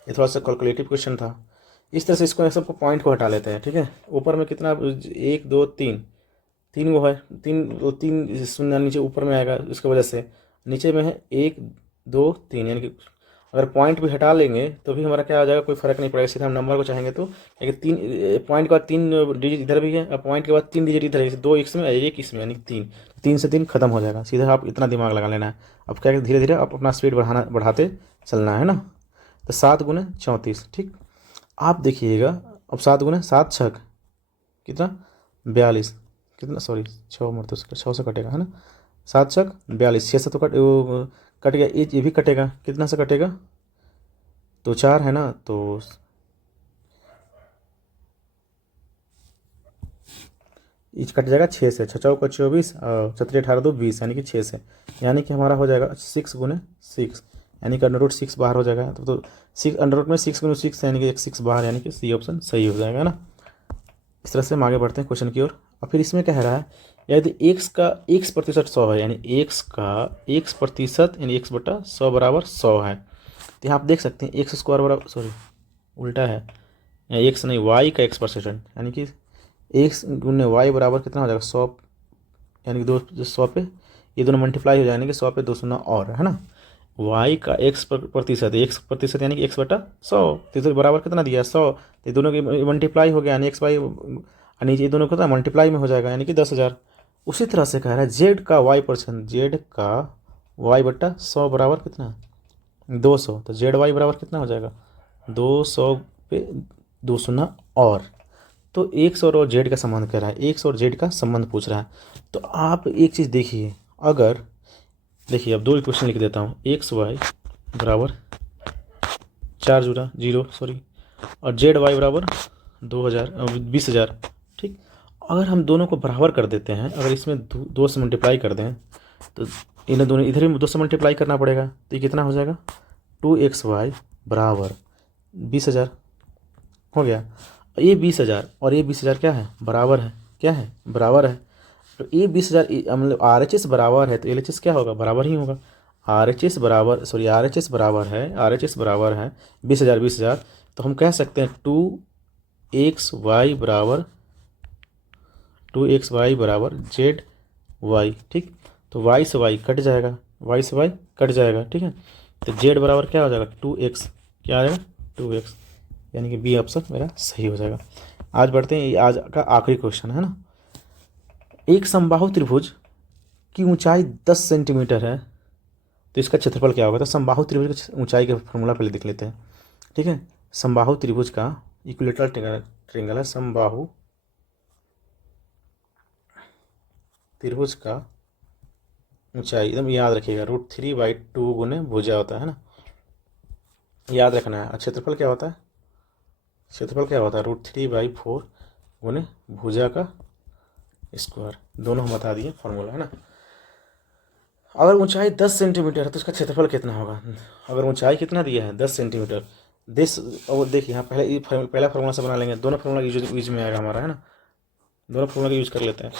ये थोड़ा सा कैलकुलेटिव क्वेश्चन था। इस तरह से इसको सबको पॉइंट को हटा लेते हैं, ठीक है। ऊपर में कितना, 1 2 3 वो है, 3 शून्य नीचे ऊपर में आएगा, उसकी वजह से नीचे में है 1 2 3, यानी कि अगर पॉइंट भी हटा लेंगे तो भी हमारा क्या आ जाएगा, कोई फर्क नहीं पड़ेगा। सीधा हम नंबर को चाहेंगे तो, लेकिन 3 पॉइंट के बाद 3 डिजिट इधर भी है, और पॉइंट के बाद 3 डिजिट इधर है, 2 इसमें 1 इसमें, यानी 3 से 3 खत्म हो जाएगा। सीधा आप इतना दिमाग लगा लेना है। अब क्या, धीरे धीरे आप अपना स्पीड बढ़ाते चलना है ना। तो 7 गुने 34, ठीक। आप देखिएगा, अब 7 गुने 7 छक कितना, 42, कितना, सॉरी 6 मरते उसका 6 से कटेगा, है ना, 7 छक 42, 6 से तो कट गया, ये भी कटेगा, कितना से कटेगा, तो 4 है ना, तो ये कट जाएगा 6 से, 6 चौका 24 और 4 18 2 20, यानी कि 6 से, यानी कि हमारा हो जाएगा 6 गुने 6, यानी कि √6 बाहर हो जाएगा। तो 6 अंडर में 6 गुने 6, यानी कि एक 6 बाहर, यानी कि सी ऑप्शन सही हो जाएगा ना। इस तरह से हम आगे बढ़ते हैं क्वेश्चन की ओर। और फिर इसमें कह रहा है, यदि x का x% 100 है, यानी x का x%, यानी x बटा 100 बराबर 100 है, तो यहाँ आप देख सकते हैं x स्क्वायर बराबर, सॉरी उल्टा है, x नहीं, y का x%, यानी कि x गुने y बराबर कितना हो जाएगा, 100, यानी कि 100 पे ये दोनों मल्टीप्लाई हो जाएंगे, 100 पे 2 शून्य और, है ना। y का x%, यानी कि x बटा 100, तो इधर बराबर कितना दिया है, 100, तो दोनों की मल्टीप्लाई हो गया, यानी x y, नीचे दोनों को मल्टीप्लाई में हो जाएगा, यानी कि 10,000। उसी तरह से कह रहा है z का y%, z का y बटा 100 बराबर कितना, 200, तो z y बराबर कितना हो जाएगा, 200 पे 2 शून्य और, तो x और z का संबंध कह रहा है, x और z का संबंध पूछ रहा है। तो आप एक चीज़ देखिए, अगर देखिए अब 2 इक्वेशन लिख देता हूँ, एक्स वाई बराबर 4 जुड़ा 0, सॉरी, और जेड वाई बराबर 20,000, ठीक। अगर हम दोनों को बराबर कर देते हैं, अगर इसमें 2 से मल्टीप्लाई कर दें, तो इन्हें दोनों इधर भी 2 से मल्टीप्लाई करना पड़ेगा, तो ये कितना हो जाएगा, 2xy बराबर 20,000 हो गया। ये 20,000 और ये 20,000 क्या है, बराबर है, क्या है, बराबर है। तो ये 20,000 मतलब RHS बराबर है तो LHS क्या होगा, बराबर ही होगा। RHS बराबर, सॉरी RHS बराबर है, RHS बराबर है 20,000 20,000, तो हम कह सकते हैं 2XY बराबर 2XY बराबर ZY, ठीक। तो Y से Y कट जाएगा, Y से Y कट जाएगा, ठीक है। तो Z बराबर क्या हो जाएगा 2X, क्या आ जाएगा 2X, यानी कि बी ऑप्शन मेरा सही हो जाएगा। आज बढ़ते हैं, ये आज का आखिरी क्वेश्चन है ना। एक समबाहु त्रिभुज की ऊंचाई 10 सेंटीमीटर है तो इसका क्षेत्रफल क्या होगा। तो समबाहु त्रिभुज की ऊंचाई का फॉर्मूला पहले देख लेते हैं, ठीक है। समबाहु त्रिभुज का इक्विलेटरल ट्रायंगल है, समबाहु त्रिभुज का ऊंचाई एकदम याद रखिएगा √3/2 गुने भुजा होता है ना, याद रखना है। और क्षेत्रफल क्या होता है, क्षेत्रफल क्या होता है √3/4 गुने भुजा का स्क्वायर, दोनों हम बता दिए फॉर्मूला है ना। अगर ऊंचाई 10 सेंटीमीटर है तो इसका क्षेत्रफल कितना होगा। अगर ऊंचाई कितना दिया है 10 सेंटीमीटर, और देखिए यहाँ पहले पहला फार्मूला से बना लेंगे, दोनों फार्मूला यूज में आएगा हमारा है ना, दोनों फार्मूला का यूज कर लेते हैं।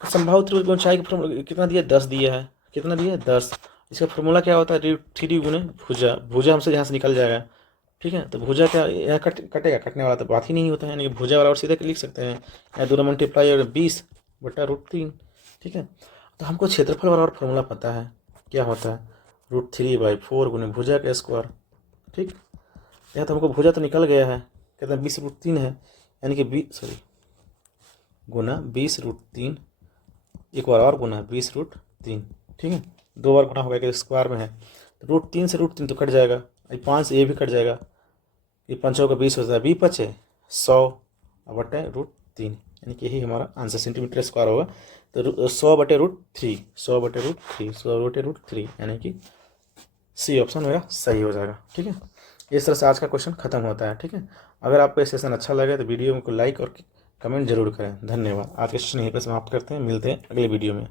तो संभावित त्रिभुज की ऊंचाई का फार्मूला कितना दिया 10 दिया है, कितना दिया है 10। इसका फार्मूला क्या होता है √3 गुने भुजा, भुजा हमसे यहाँ से निकल जाएगा, ठीक है। तो भुजा क्या यहाँ कटेगा, कटने वाला तो बात ही नहीं होता है, यानी कि भुजा वाला और सीधे लिख सकते हैं, या दोनों मल्टीप्लाई और 20/√3, ठीक है। तो हमको क्षेत्रफल वाला और फार्मूला पता है, क्या होता है √3/4 गुने भुजा का स्क्वायर, ठीक। यहाँ तो हमको भुजा तो निकल गया है, कितना 20√3 है, यानी कि गुना 20√3, एक बार और गुना 20√3, ठीक है। 2 बार गुना हो गया कि स्क्वायर में है, तो √3 से √3 तो कट जाएगा, 5 से ये भी कट जाएगा, ये 5 का 20 होता है, 20 बचे 100/√3, यानी कि यही हमारा आंसर सेंटीमीटर स्क्वायर होगा। तो 100/√3, 100/√3, 100/√3, यानी कि सी ऑप्शन मेरा सही हो जाएगा, ठीक है। इस तरह से आज का क्वेश्चन खत्म होता है, ठीक है। अगर आपको ये सेशन अच्छा लगे तो वीडियो को लाइक और कमेंट जरूर करें। धन्यवाद। आज के सेशन यहीं पर समाप्त करते हैं, मिलते हैं अगले वीडियो में।